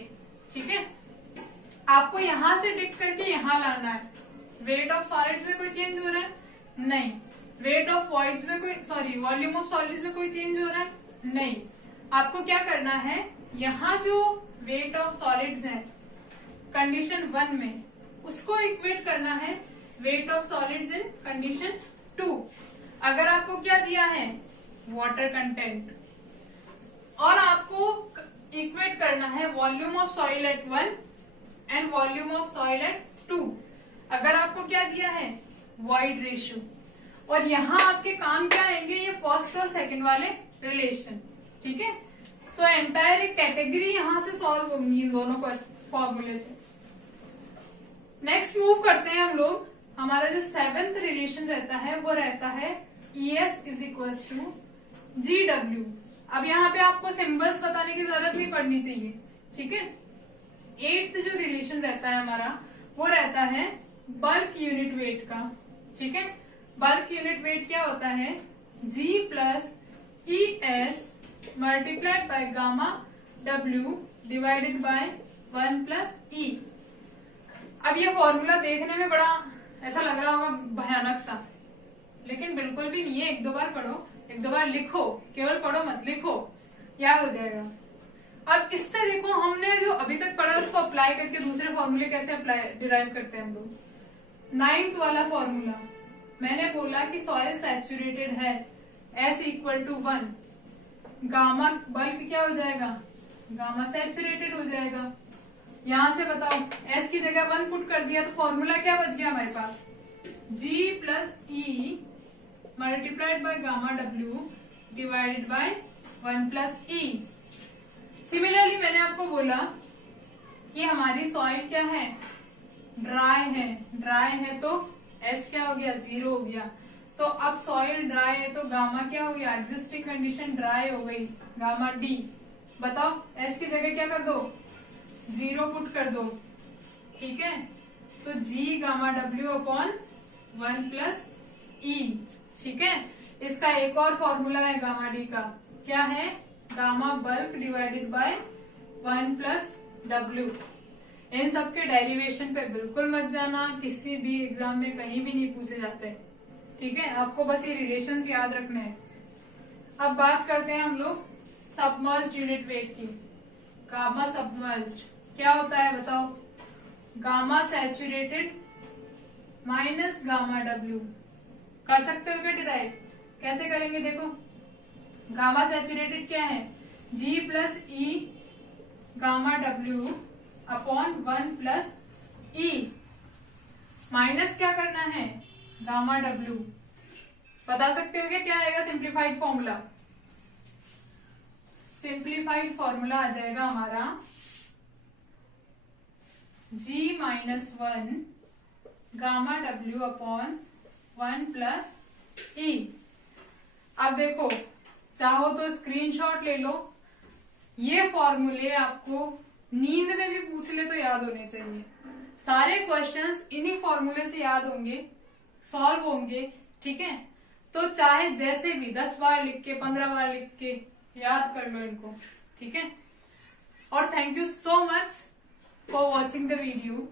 ठीक है। आपको यहाँ से डिग करके यहाँ लाना है, वेट ऑफ सॉलिड्स में कोई चेंज हो रहा है नहीं, वेट ऑफ वॉइड्स में कोई, सॉरी वॉल्यूम ऑफ सॉलिड्स में कोई चेंज हो रहा है नहीं। आपको क्या करना है, यहाँ जो वेट ऑफ सॉलिड्स है कंडीशन 1 में, उसको इक्वेट करना है wait of solids in condition 2। अगर आपको क्या दिया है, वाटर कंटेंट, और आपको इक्वेट करना है volume of soil eight 1 and volume of soil eight 2। अगर आपको क्या दिया है, वॉइड रेशियो, और यहाँ आपके काम क्या आएंगे, ये फर्स्ट और सेकंड वाले रिलेशन, ठीक है। तो एंटायर एक कैटेगरी यहां से सॉल्व होंगी इन दोनों फॉर्मूले से। नेक्स्ट मूव करते हैं हम लोग, हमारा जो 7th रिलेशन रहता है वो रहता है ES is equals to GW। अब यहाँ पे आपको सिंबल्स बताने की जरूरत नहीं पड़नी चाहिए, ठीक है। 8th जो रिलेशन रहता है हमारा वो रहता है बल्क यूनिट वेट का, ठीक है। बल्क यूनिट वेट क्या होता है, G plus ES multiplied by gamma W divided by 1 plus E। अब ये फॉर्मूला देखने में बड़ा ऐसा लग रहा होगा भयानक सा, लेकिन बिल्कुल भी नहीं है। एक दो बार पढ़ो, एक दो बार लिखो, केवल पढ़ो मत लिखो। याद हो जाएगा। अब इससे देखो हमने जो अभी तक पढ़ा उसको अप्लाई करके दूसरे फॉर्मूले कैसे अप्लाई डिराइव करते हैं हम लोग। 9th वाला फॉर्मूला मैंने बोला कि सॉइल सैचुरेटेड है, S equal to 1, gamma bulk क्या हो जाएगा, गामा सैचुरेटेड हो जाएगा। यहां से बताओ S की जगह 1 पुट कर दिया तो फॉर्मूला क्या बच गया हमारे पास, G plus E multiplied by gamma W divided by 1 plus E। Similarly मैंने आपको बोला कि हमारी सॉइल क्या है, ड्राई है तो S क्या हो गया, 0 हो गया। तो अब सॉइल ड्राई है तो गामा क्या हो गया, एग्जिस्टिंग कंडीशन ड्राई हो गई, गामा D। बताओ S की जगह क्या कर दो, 0 पुट कर दो, ठीक है। तो G gamma W upon 1 plus E, ठीक है। इसका एक और फॉर्मूला है गामा D का, क्या है, gamma bulk divided by 1 plus W। इन सब के डेरिवेशन पे बिल्कुल मत जाना, किसी भी एग्जाम में कहीं भी नहीं पूछे जाते, ठीक है। आपको बस ये रिलेशंस याद रखने हैं। अब बात करते हैं हम लोग सबमर्ज्ड यूनिट वेट की। गामा सबमर्ज्ड क्या होता है बताओ, gamma saturated minus gamma W। कर सकते हो क्या डिराइव, कैसे करेंगे देखो। गामा सैचुरेटेड क्या है, G plus E gamma W upon 1 plus E, minus क्या करना है, गामा W। बता सकते हो क्या आएगा सिंप्लीफाइड फॉर्मूला, सिंप्लीफाइड फॉर्मूला आ जाएगा हमारा G minus 1 gamma W upon 1 plus E। अब देखो चाहो तो स्क्रीनशॉट ले लो, ये फॉर्मूले आपको नींद में भी पूछ ले तो याद होने चाहिए। सारे क्वेश्चंस इन्हीं फॉर्मूले से याद होंगे, सॉल्व होंगे, ठीक है। तो चाहे जैसे भी 10 बार लिख के 15 बार लिख के याद कर लो इनको, ठीक है। और thank you so much for watching the video.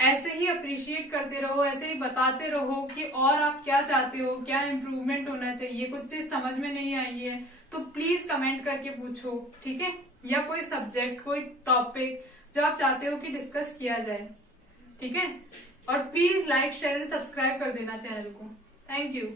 ऐसे ही अप्रिशिएट करते रहो, ऐसे ही बताते रहो कि और आप क्या चाहते हो, क्या इम्प्रूवमेंट होना चाहिए। कुछ चीज समझ में नहीं आई है तो प्लीज कमेंट करके पूछो, ठीक है। या कोई सब्जेक्ट, कोई टॉपिक जो आप चाहते हो कि डिस्कस किया जाए, ठीक है। और प्लीज लाइक, शेयर, सब्सक्राइब कर देना चैनल को। Thank you.